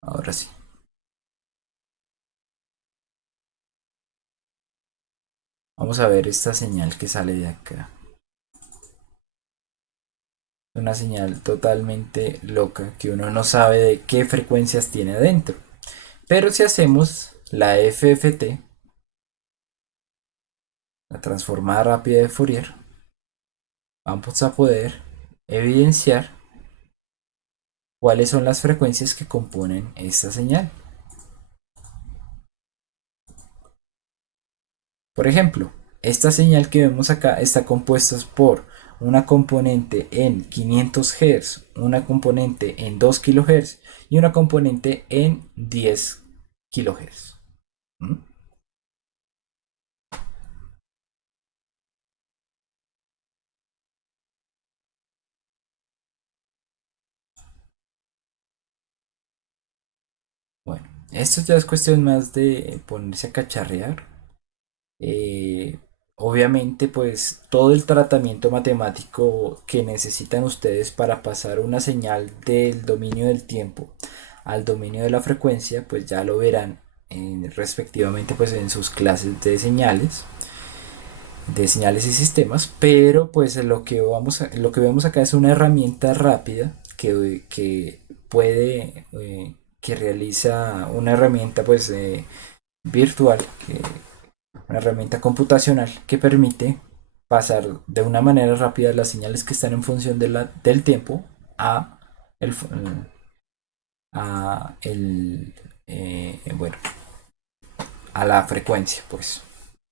Ahora sí. Vamos a ver esta señal que sale de acá. Una señal totalmente loca que uno no sabe de qué frecuencias tiene adentro. Pero si hacemos la FFT, la transformada rápida de Fourier, vamos a poder evidenciar cuáles son las frecuencias que componen esta señal. Por ejemplo, esta señal que vemos acá está compuesta por una componente en 500 Hz, una componente en 2 kHz y una componente en 10 kHz. ¿Mm? Bueno, esto ya es cuestión más de ponerse a cacharrear. Eh, Obviamente, pues todo el tratamiento matemático que necesitan ustedes para pasar una señal del dominio del tiempo al dominio de la frecuencia, pues ya lo verán respectivamente pues en sus clases de señales y sistemas. Pero pues lo que vemos acá es una herramienta rápida que puede, que realiza una herramienta pues virtual, una herramienta computacional que permite pasar de una manera rápida las señales que están en función del tiempo a el, a el bueno, a la frecuencia, pues,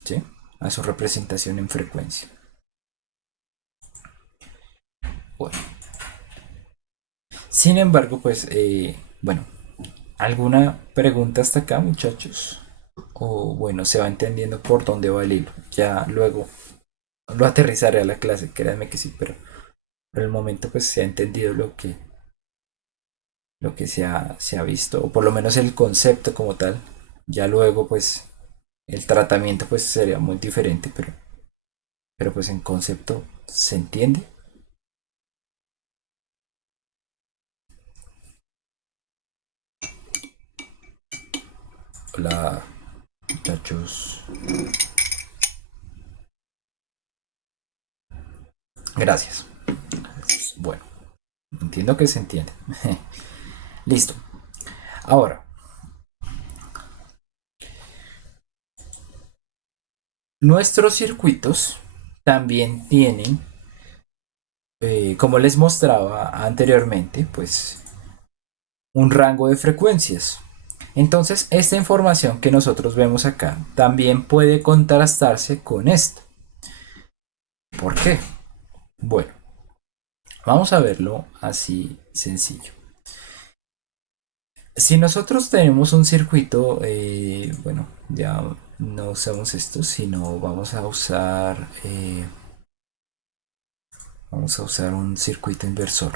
¿sí? A su representación en frecuencia. Bueno, sin embargo, pues, bueno, ¿alguna pregunta hasta acá, muchachos? O bueno, se va entendiendo por dónde va el hilo. Ya luego lo aterrizaré a la clase, créanme que sí, pero por el momento pues se ha entendido lo que se ha visto, o por lo menos el concepto como tal. Ya luego pues el tratamiento pues sería muy diferente, pero pues en concepto se entiende. Hola, muchachos. Gracias. Bueno, entiendo que se entiende. Listo. Ahora, nuestros circuitos también tienen, como les mostraba anteriormente, pues un rango de frecuencias. Entonces, esta información que nosotros vemos acá también puede contrastarse con esta. ¿Por qué? Bueno, vamos a verlo así sencillo. Si nosotros tenemos un circuito, bueno, ya no usamos esto, sino vamos a usar un circuito inversor.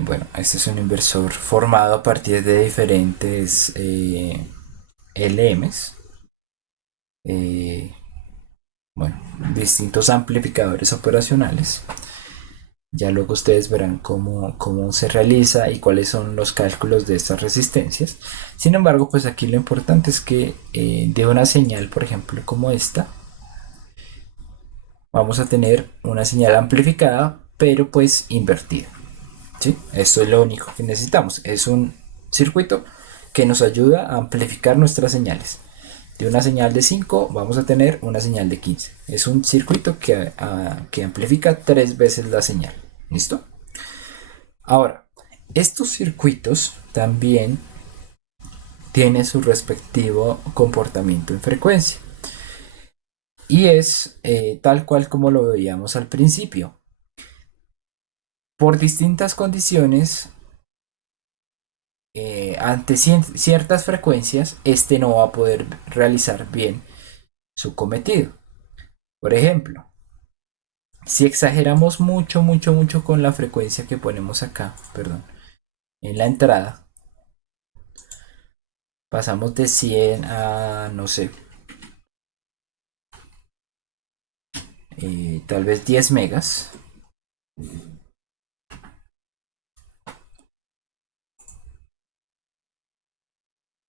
Bueno, este es un inversor formado a partir de diferentes LMs, bueno, distintos amplificadores operacionales. Ya luego ustedes verán cómo se realiza y cuáles son los cálculos de estas resistencias. Sin embargo, pues aquí lo importante es que de una señal, por ejemplo, como esta, vamos a tener una señal amplificada, pero pues invertida. ¿Sí? Esto es lo único que necesitamos. Es un circuito que nos ayuda a amplificar nuestras señales. De una señal de 5 vamos a tener una señal de 15. Es un circuito que amplifica 3 veces la señal. ¿Listo? Ahora, estos circuitos también tienen su respectivo comportamiento en frecuencia. Y es tal cual como lo veíamos al principio. Por distintas condiciones, ante ciertas frecuencias, este no va a poder realizar bien su cometido. Por ejemplo, si exageramos mucho, mucho, mucho con la frecuencia que ponemos acá, perdón, en la entrada, pasamos de 100 a, no sé, tal vez 10 megas.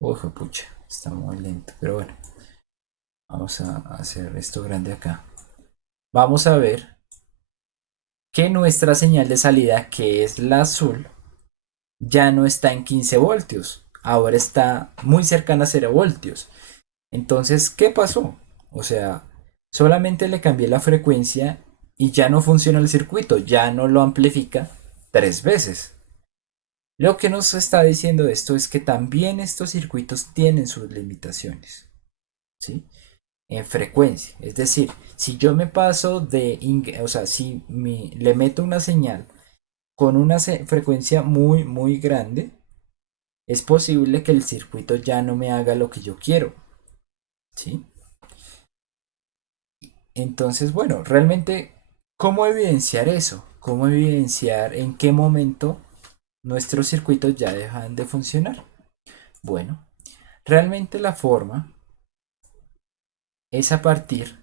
Ojo, pucha, está muy lento, pero bueno, vamos a hacer esto grande acá. Vamos a ver que nuestra señal de salida, que es la azul, ya no está en 15 voltios, ahora está muy cercana a 0 voltios. Entonces, ¿qué pasó? O sea, solamente le cambié la frecuencia y ya no funciona el circuito, ya no lo amplifica 3 veces. Lo que nos está diciendo esto es que también estos circuitos tienen sus limitaciones, ¿sí? En frecuencia. Es decir, si yo me paso o sea, si le meto una señal con una frecuencia muy, muy grande, es posible que el circuito ya no me haga lo que yo quiero, ¿sí? Entonces, bueno, realmente, ¿cómo evidenciar eso? ¿Cómo evidenciar en qué momento nuestros circuitos ya dejan de funcionar? Bueno, realmente la forma es a partir,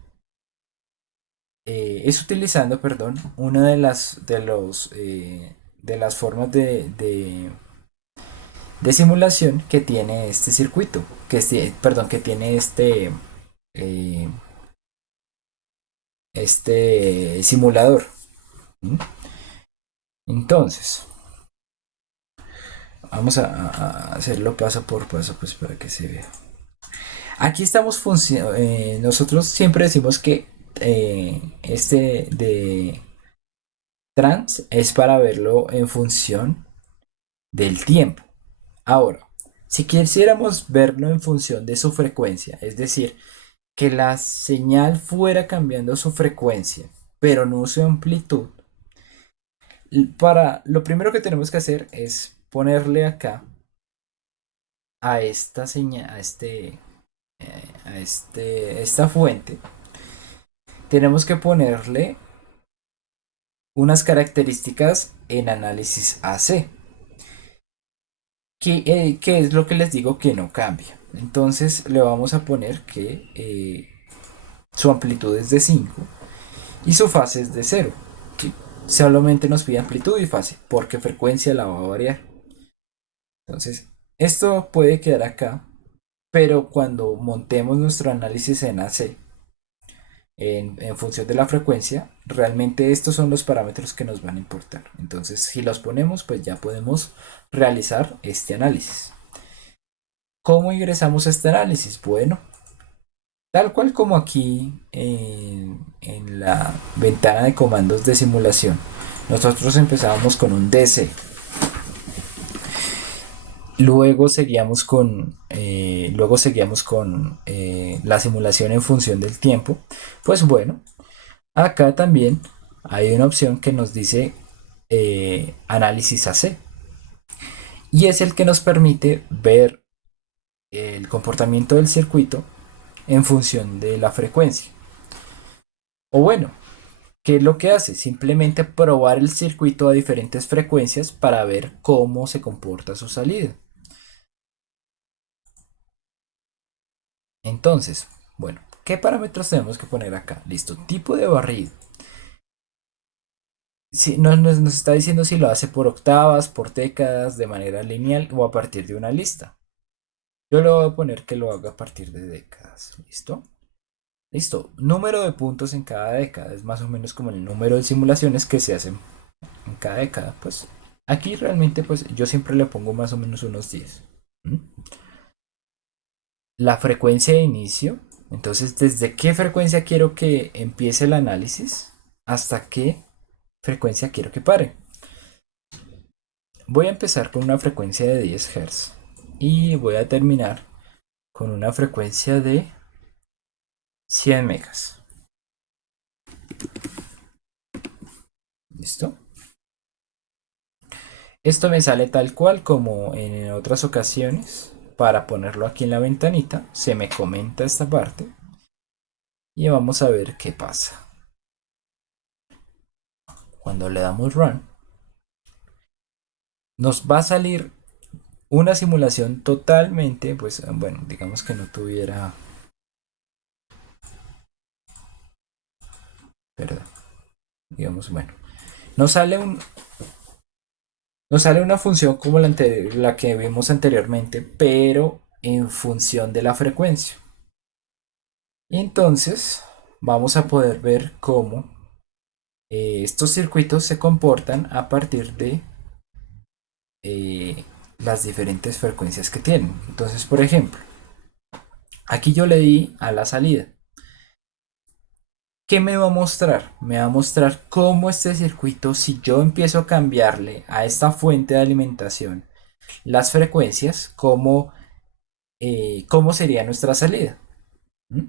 es utilizando, perdón, una de las formas de simulación que tiene este circuito, perdón, que tiene eh, este simulador. ¿Mm? Entonces, vamos a hacerlo paso por paso, pues para que se vea. Aquí estamos nosotros siempre decimos que este de trans es para verlo en función del tiempo. Ahora, si quisiéramos verlo en función de su frecuencia, es decir, que la señal fuera cambiando su frecuencia, pero no su amplitud, para lo primero que tenemos que hacer es ponerle acá a esta señal, esta fuente, tenemos que ponerle unas características en análisis AC, que es lo que les digo que no cambia. Entonces le vamos a poner que su amplitud es de 5 y su fase es de 0. ¿Sí? Solamente nos pide amplitud y fase, porque frecuencia la va a variar. Entonces, esto puede quedar acá, pero cuando montemos nuestro análisis en AC, en función de la frecuencia, realmente estos son los parámetros que nos van a importar. Entonces, si los ponemos, pues ya podemos realizar este análisis. ¿Cómo ingresamos a este análisis? Bueno, tal cual como aquí en la ventana de comandos de simulación, nosotros empezábamos con un DC. Luego seguíamos con la simulación en función del tiempo. Pues bueno, acá también hay una opción que nos dice análisis AC. Y es el que nos permite ver el comportamiento del circuito en función de la frecuencia. O bueno, ¿qué es lo que hace? Simplemente probar el circuito a diferentes frecuencias para ver cómo se comporta su salida. Entonces, bueno, ¿qué parámetros tenemos que poner acá? Listo, tipo de barrido. Si, nos está diciendo si lo hace por octavas, por décadas, de manera lineal o a partir de una lista. Yo le voy a poner que lo haga a partir de décadas. ¿Listo? Listo. Número de puntos en cada década. Es más o menos como el número de simulaciones que se hacen en cada década. Pues aquí realmente pues yo siempre le pongo más o menos unos 10. ¿Mm? La frecuencia de inicio. Entonces, ¿desde qué frecuencia quiero que empiece el análisis? ¿Hasta qué frecuencia quiero que pare? Voy a empezar con una frecuencia de 10 Hz y voy a terminar con una frecuencia de 100 megas. ¿Listo? Esto me sale tal cual como en otras ocasiones. Para ponerlo aquí en la ventanita, se me comenta esta parte y vamos a ver qué pasa. Cuando le damos Run, nos va a salir una simulación totalmente, pues bueno, digamos que no tuviera, perdón, digamos, bueno, nos sale nos sale una función como la que vimos anteriormente, pero en función de la frecuencia. Y entonces vamos a poder ver cómo estos circuitos se comportan a partir de eh, las diferentes frecuencias que tienen. Entonces, por ejemplo, aquí yo le di a la salida. ¿Qué me va a mostrar? Me va a mostrar cómo este circuito, si yo empiezo a cambiarle a esta fuente de alimentación las frecuencias, cómo sería nuestra salida. ¿Mm?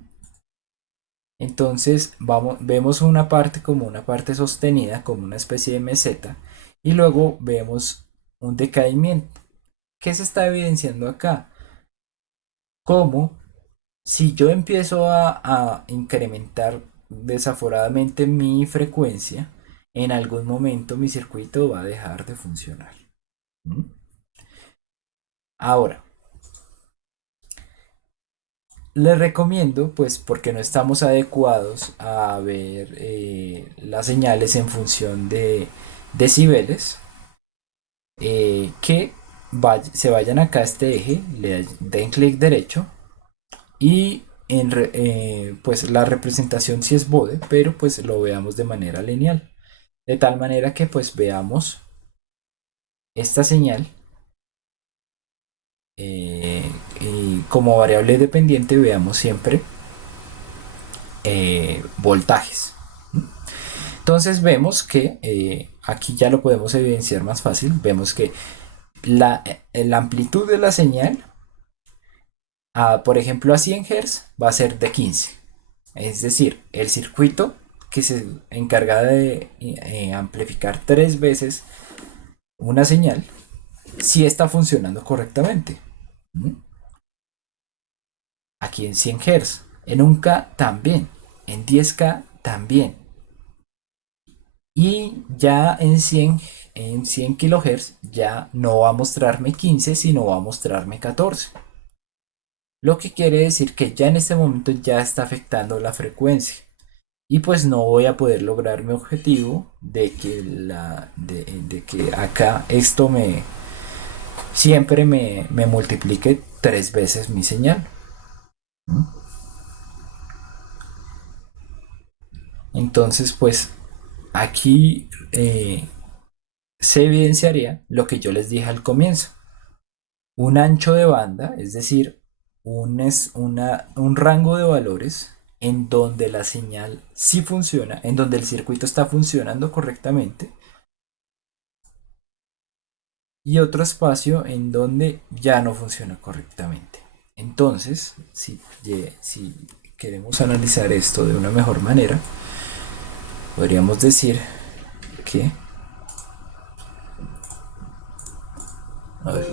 Entonces vemos una parte como una parte sostenida, como una especie de meseta, y luego vemos un decaimiento. ¿Qué se está evidenciando acá? Como si yo empiezo a incrementar desaforadamente mi frecuencia, en algún momento mi circuito va a dejar de funcionar. ¿Mm? Ahora, les recomiendo, pues porque no estamos adecuados a ver las señales en función de decibeles, que se vayan acá a este eje, le den clic derecho y pues la representación sí es bode, pero pues lo veamos de manera lineal. De tal manera que pues veamos esta señal y como variable dependiente veamos siempre voltajes. Entonces vemos que aquí ya lo podemos evidenciar más fácil. Vemos que la amplitud de la señal, por ejemplo a 100 Hz, va a ser de 15. Es decir, el circuito que se encarga de amplificar 3 veces una señal, sí está funcionando correctamente. ¿Mm? Aquí en 100 Hz, en un K también, en 10K también. Y ya en 100 kHz ya no va a mostrarme 15, sino va a mostrarme 14. Lo que quiere decir que ya en este momento ya está afectando la frecuencia. Y pues no voy a poder lograr mi objetivo de que acá esto siempre me multiplique 3 veces mi señal. Entonces, pues aquí se evidenciaría lo que yo les dije al comienzo. Un ancho de banda, es decir, un rango de valores en donde la señal sí funciona, en donde el circuito está funcionando correctamente, y otro espacio en donde ya no funciona correctamente. Entonces, si queremos analizar esto de una mejor manera, podríamos decir que... A ver,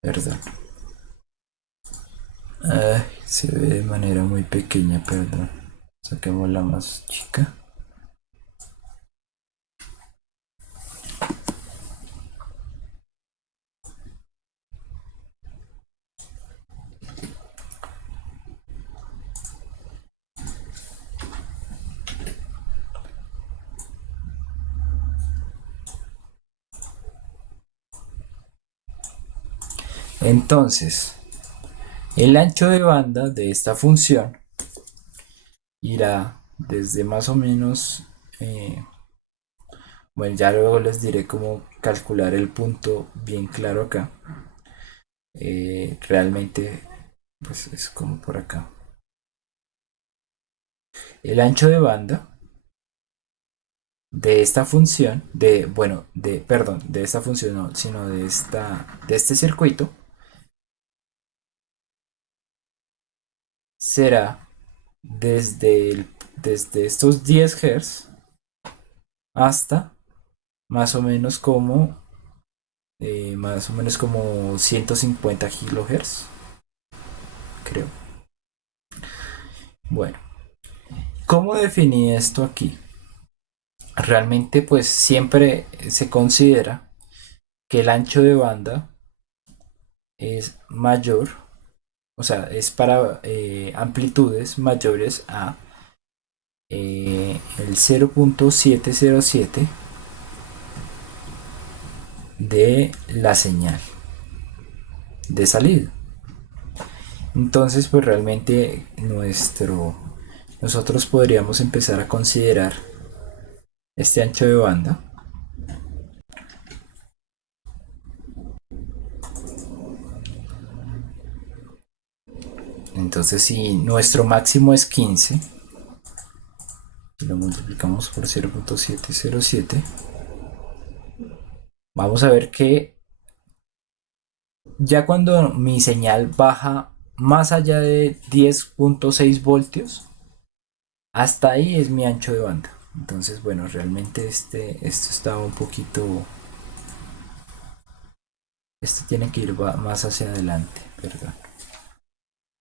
perdón. Ay, se ve de manera muy pequeña, perdón. Saquemos la más chica. Entonces, el ancho de banda de esta función irá desde más o menos, bueno, ya luego les diré cómo calcular el punto bien claro acá. Realmente, pues es como por acá. El ancho de banda de esta función, perdón, de esta función no, sino de este circuito, será desde estos 10 Hz hasta más o menos como más o menos como 150 kilohertz, creo. Bueno, ¿cómo definí esto aquí? Realmente pues siempre se considera que el ancho de banda es mayor, o sea, es para amplitudes mayores a el 0.707 de la señal de salida. Entonces, pues realmente nosotros podríamos empezar a considerar este ancho de banda. Entonces, si nuestro máximo es 15, lo multiplicamos por 0.707, vamos a ver que ya cuando mi señal baja más allá de 10.6 voltios, hasta ahí es mi ancho de banda. Entonces, bueno, realmente esto está un poquito... Esto tiene que ir más hacia adelante, perdón.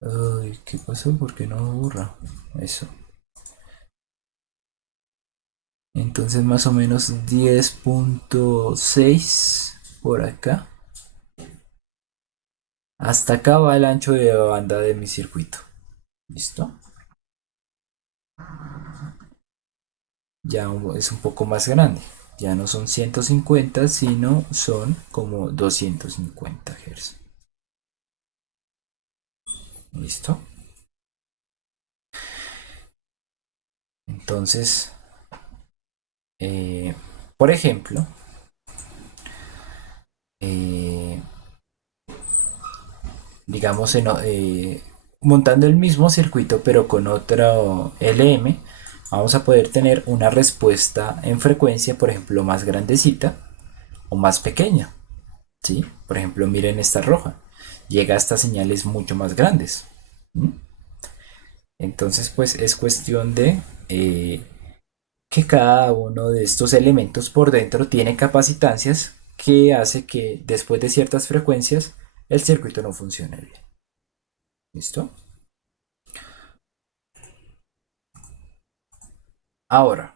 Ay, ¿qué pasó? ¿Por qué no borra? Eso. Entonces más o menos 10.6 por acá. Hasta acá va el ancho de banda de mi circuito. ¿Listo? Ya es un poco más grande. Ya no son 150, sino son como 250 Hz. ¿Listo? Entonces, eh, por ejemplo, eh, digamos, montando el mismo circuito pero con otro LM, vamos a poder tener una respuesta en frecuencia, por ejemplo, más grandecita o más pequeña. ¿Sí? Por ejemplo, miren esta roja. Llega hasta señales mucho más grandes. ¿Mm? Entonces, pues es cuestión de que cada uno de estos elementos por dentro tiene capacitancias que hace que después de ciertas frecuencias el circuito no funcione bien. ¿Listo? Ahora,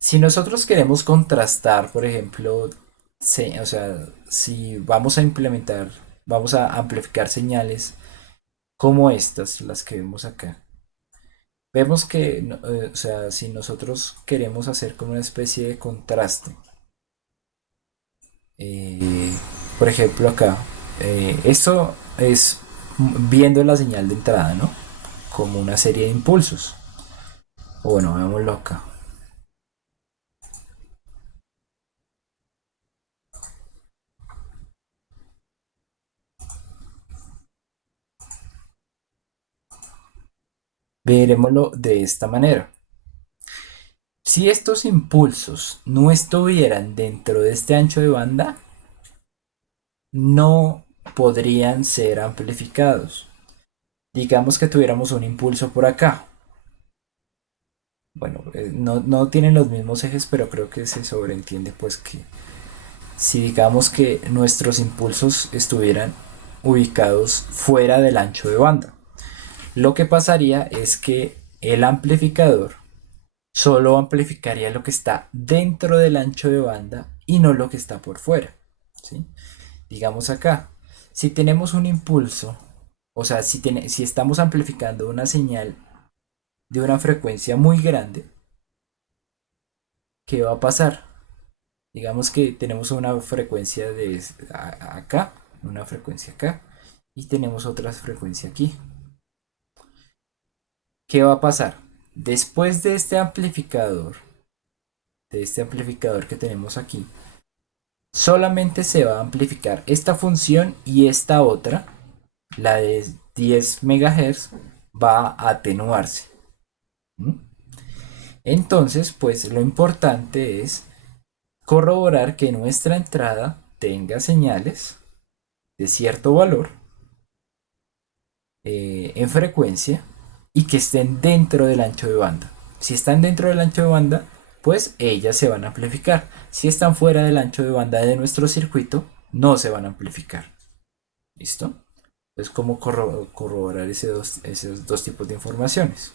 si nosotros queremos contrastar, por ejemplo, o sea, si vamos a amplificar señales como estas, las que vemos acá. Vemos que, o sea, si nosotros queremos hacer como una especie de contraste, eh, por ejemplo acá, esto es viendo la señal de entrada, ¿no? Como una serie de impulsos. O bueno, veámoslo acá. Veremoslo de esta manera. Si estos impulsos no estuvieran dentro de este ancho de banda, no podrían ser amplificados. Digamos que tuviéramos un impulso por acá. Bueno, no tienen los mismos ejes, pero creo que se sobreentiende pues que si digamos que nuestros impulsos estuvieran ubicados fuera del ancho de banda, lo que pasaría es que el amplificador solo amplificaría lo que está dentro del ancho de banda y no lo que está por fuera. ¿Sí? Digamos acá, si tenemos un impulso, o sea, si estamos amplificando una señal de una frecuencia muy grande, ¿qué va a pasar? Digamos que tenemos una frecuencia de acá, una frecuencia acá, y tenemos otra frecuencia aquí. ¿Qué va a pasar? Después de este amplificador que tenemos aquí, solamente se va a amplificar esta función y esta otra, la de 10 MHz, va a atenuarse. ¿Mm? Entonces, pues lo importante es corroborar que nuestra entrada tenga señales de cierto valor en frecuencia y que estén dentro del ancho de banda. Si están dentro del ancho de banda, pues ellas se van a amplificar. Si están fuera del ancho de banda de nuestro circuito, no se van a amplificar. ¿Listo? Es como corroborar esos dos tipos de informaciones.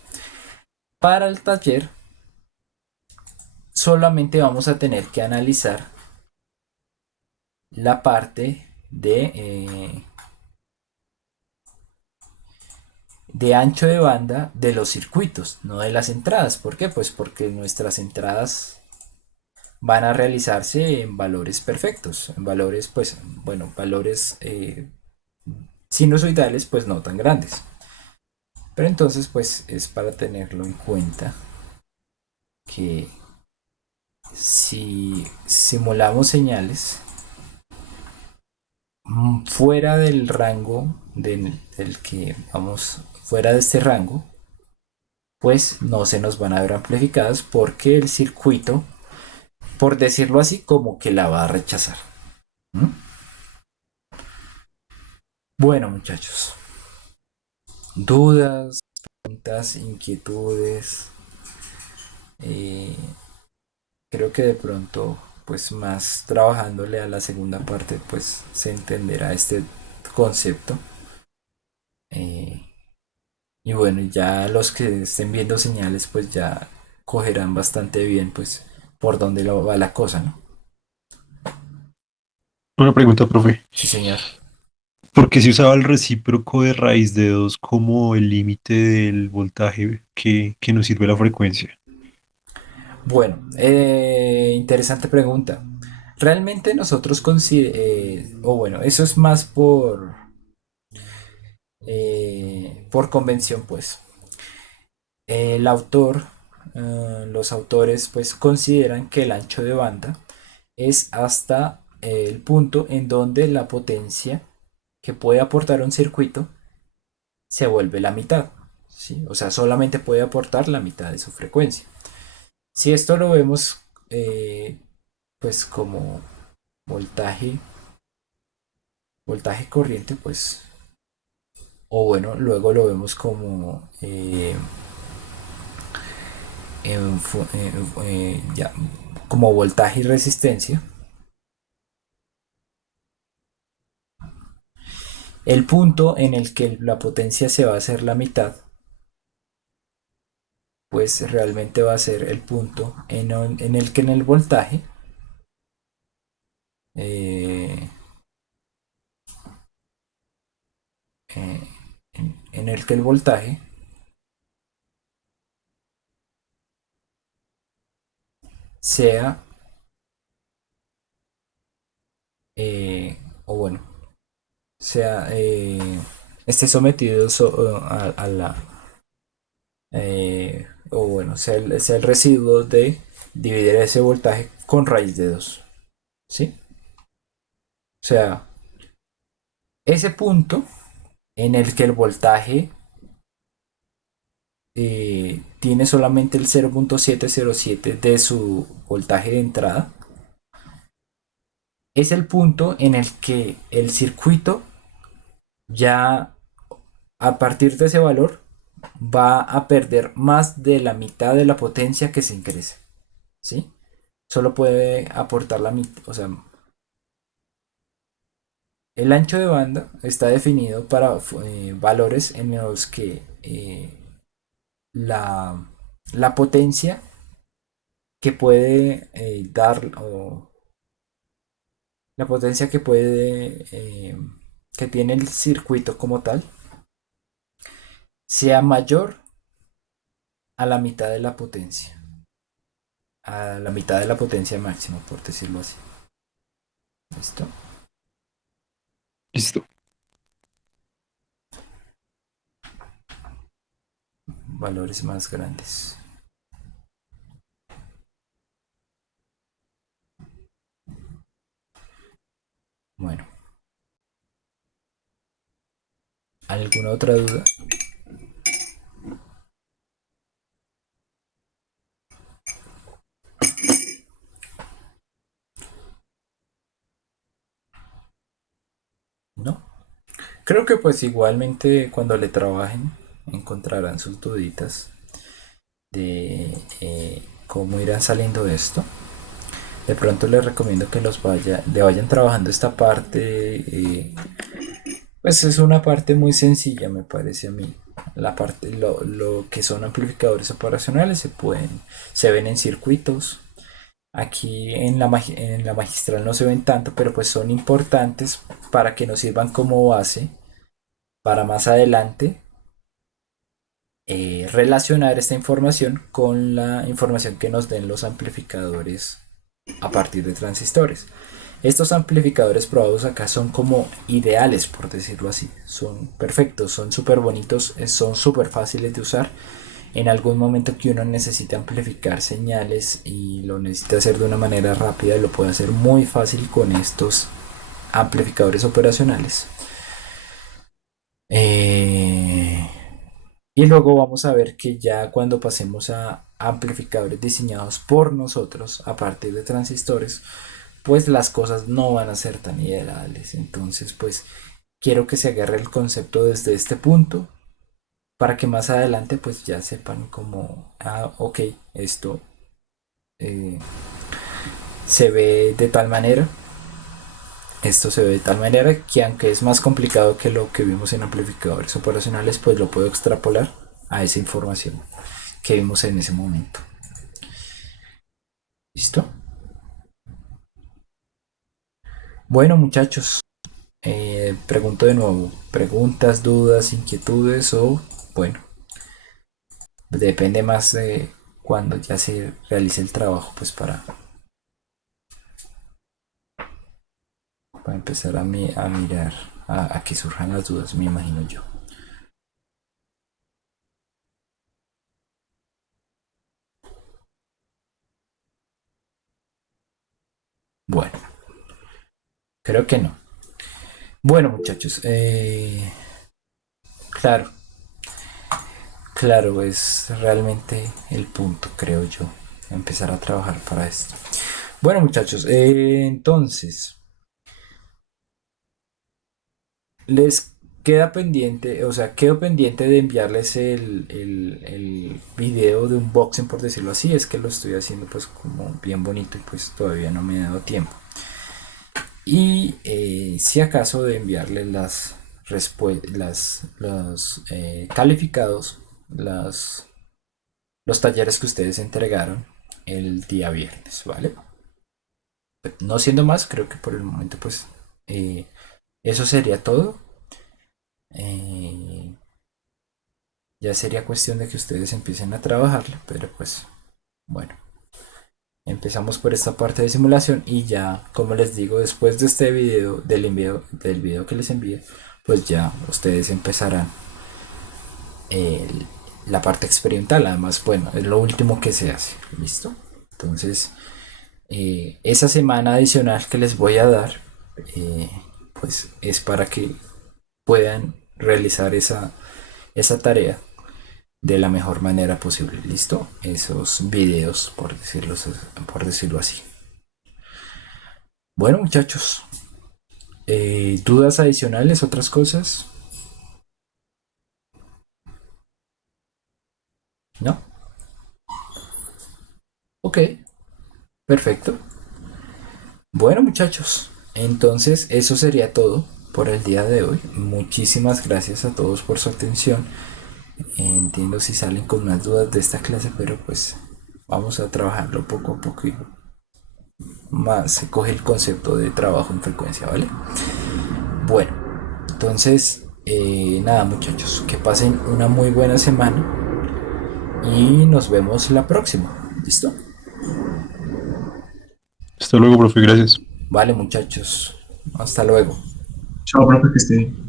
Para el taller, solamente vamos a tener que analizar la parte de ancho de banda de los circuitos, no de las entradas. ¿Por qué? Pues porque nuestras entradas van a realizarse en valores perfectos, en valores, pues, bueno, valores sinusoidales, pues no tan grandes. Pero entonces, pues, es para tenerlo en cuenta que si simulamos señales fuera del rango del que vamos, fuera de este rango, pues no se nos van a ver amplificadas porque el circuito, por decirlo así, como que la va a rechazar. ¿Mm? Bueno, muchachos, dudas, preguntas, inquietudes. eh, Creo que de pronto, pues más trabajándole a la segunda parte, pues se entenderá este concepto. Eh, y bueno, ya los que estén viendo señales, pues ya cogerán bastante bien, pues por dónde va la cosa, ¿no? Una pregunta, profe. Sí, señor. ¿Por qué se usaba el recíproco de raíz de 2 como el límite del voltaje que nos sirve la frecuencia? Bueno, interesante pregunta. Realmente nosotros o bueno, eso es más por convención, pues. El autor, los autores, pues consideran que el ancho de banda es hasta el punto en donde la potencia que puede aportar un circuito se vuelve la mitad. ¿Sí? O sea, solamente puede aportar la mitad de su frecuencia. Si esto lo vemos pues como voltaje, voltaje corriente, pues, o bueno, luego lo vemos como ya, como voltaje y resistencia. El punto en el que la potencia se va a hacer la mitad, pues realmente va a ser el punto en el que en el voltaje eh, eh, en el que el voltaje sea, o bueno, sea, esté sometido a la, o bueno, sea el residuo de dividir ese voltaje con raíz de 2. ¿Sí? O sea, ese punto en el que el voltaje tiene solamente el 0.707 de su voltaje de entrada, es el punto en el que el circuito ya a partir de ese valor va a perder más de la mitad de la potencia que se ingresa. ¿Sí? Solo puede aportar la mitad, o sea, el ancho de banda está definido para valores en los que la, la potencia que puede dar o la potencia que puede que tiene el circuito como tal sea mayor a la mitad de la potencia, a la mitad de la potencia máxima, por decirlo así. ¿Listo? Listo. Valores más grandes. Bueno, ¿alguna otra duda? ¿No? Creo que pues igualmente cuando le trabajen encontrarán sus duditas de cómo irán saliendo de esto. De pronto les recomiendo que le vayan trabajando esta parte. Pues es una parte muy sencilla, me parece a mí. La parte, lo que son amplificadores operacionales se ven en circuitos. Aquí en la magistral no se ven tanto, pero pues son importantes para que nos sirvan como base para más adelante relacionar esta información con la información que nos den los amplificadores a partir de transistores. Estos amplificadores probados acá son como ideales, por decirlo así. Son perfectos, son súper bonitos, son súper fáciles de usar. En algún momento que uno necesita amplificar señales y lo necesita hacer de una manera rápida, lo puede hacer muy fácil con estos amplificadores operacionales. Eh, y luego vamos a ver que ya cuando pasemos a amplificadores diseñados por nosotros a partir de transistores, pues las cosas no van a ser tan ideales. Entonces, pues quiero que se agarre el concepto desde este punto para que más adelante pues ya sepan como, ok, esto eh, se ve de tal manera, esto se ve de tal manera que aunque es más complicado que lo que vimos en amplificadores operacionales, pues lo puedo extrapolar a esa información que vimos en ese momento. ¿Listo? Bueno muchachos, pregunto de nuevo, preguntas, dudas, inquietudes o bueno, depende más de cuando ya se realice el trabajo, pues para empezar a mirar, a que surjan las dudas, me imagino yo. Bueno, creo que no. Bueno, muchachos, claro, claro, es realmente el punto, creo yo, empezar a trabajar para esto. Bueno, muchachos, entonces, les queda pendiente, o sea, quedo pendiente de enviarles el video de unboxing, por decirlo así, es que lo estoy haciendo pues como bien bonito y pues todavía no me he dado tiempo. Y si acaso de enviarles los calificados, los talleres que ustedes entregaron el día viernes, ¿vale? No siendo más, creo que por el momento pues eso sería todo. Eh, Ya sería cuestión de que ustedes empiecen a trabajarla, pero pues bueno, empezamos por esta parte de simulación y ya, como les digo, después de este video, del video que les envíe, pues ya ustedes empezarán el- la parte experimental. Además, bueno, es lo último que se hace, ¿listo? Entonces, esa semana adicional que les voy a dar, eh, pues es para que puedan realizar esa tarea de la mejor manera posible, ¿listo? Esos videos, por decirlo así. Bueno, muchachos, dudas adicionales, otras cosas, ¿no? Ok, perfecto. Bueno, muchachos, entonces eso sería todo por el día de hoy. Muchísimas gracias a todos por su atención. Entiendo si salen con más dudas de esta clase, pero pues vamos a trabajarlo poco a poco y más se coge el concepto de trabajo en frecuencia, ¿vale? Bueno, entonces, nada muchachos, que pasen una muy buena semana y nos vemos la próxima. ¿Listo? Hasta luego, profe, gracias. Vale muchachos, hasta luego. Chao, profe, que esté bien.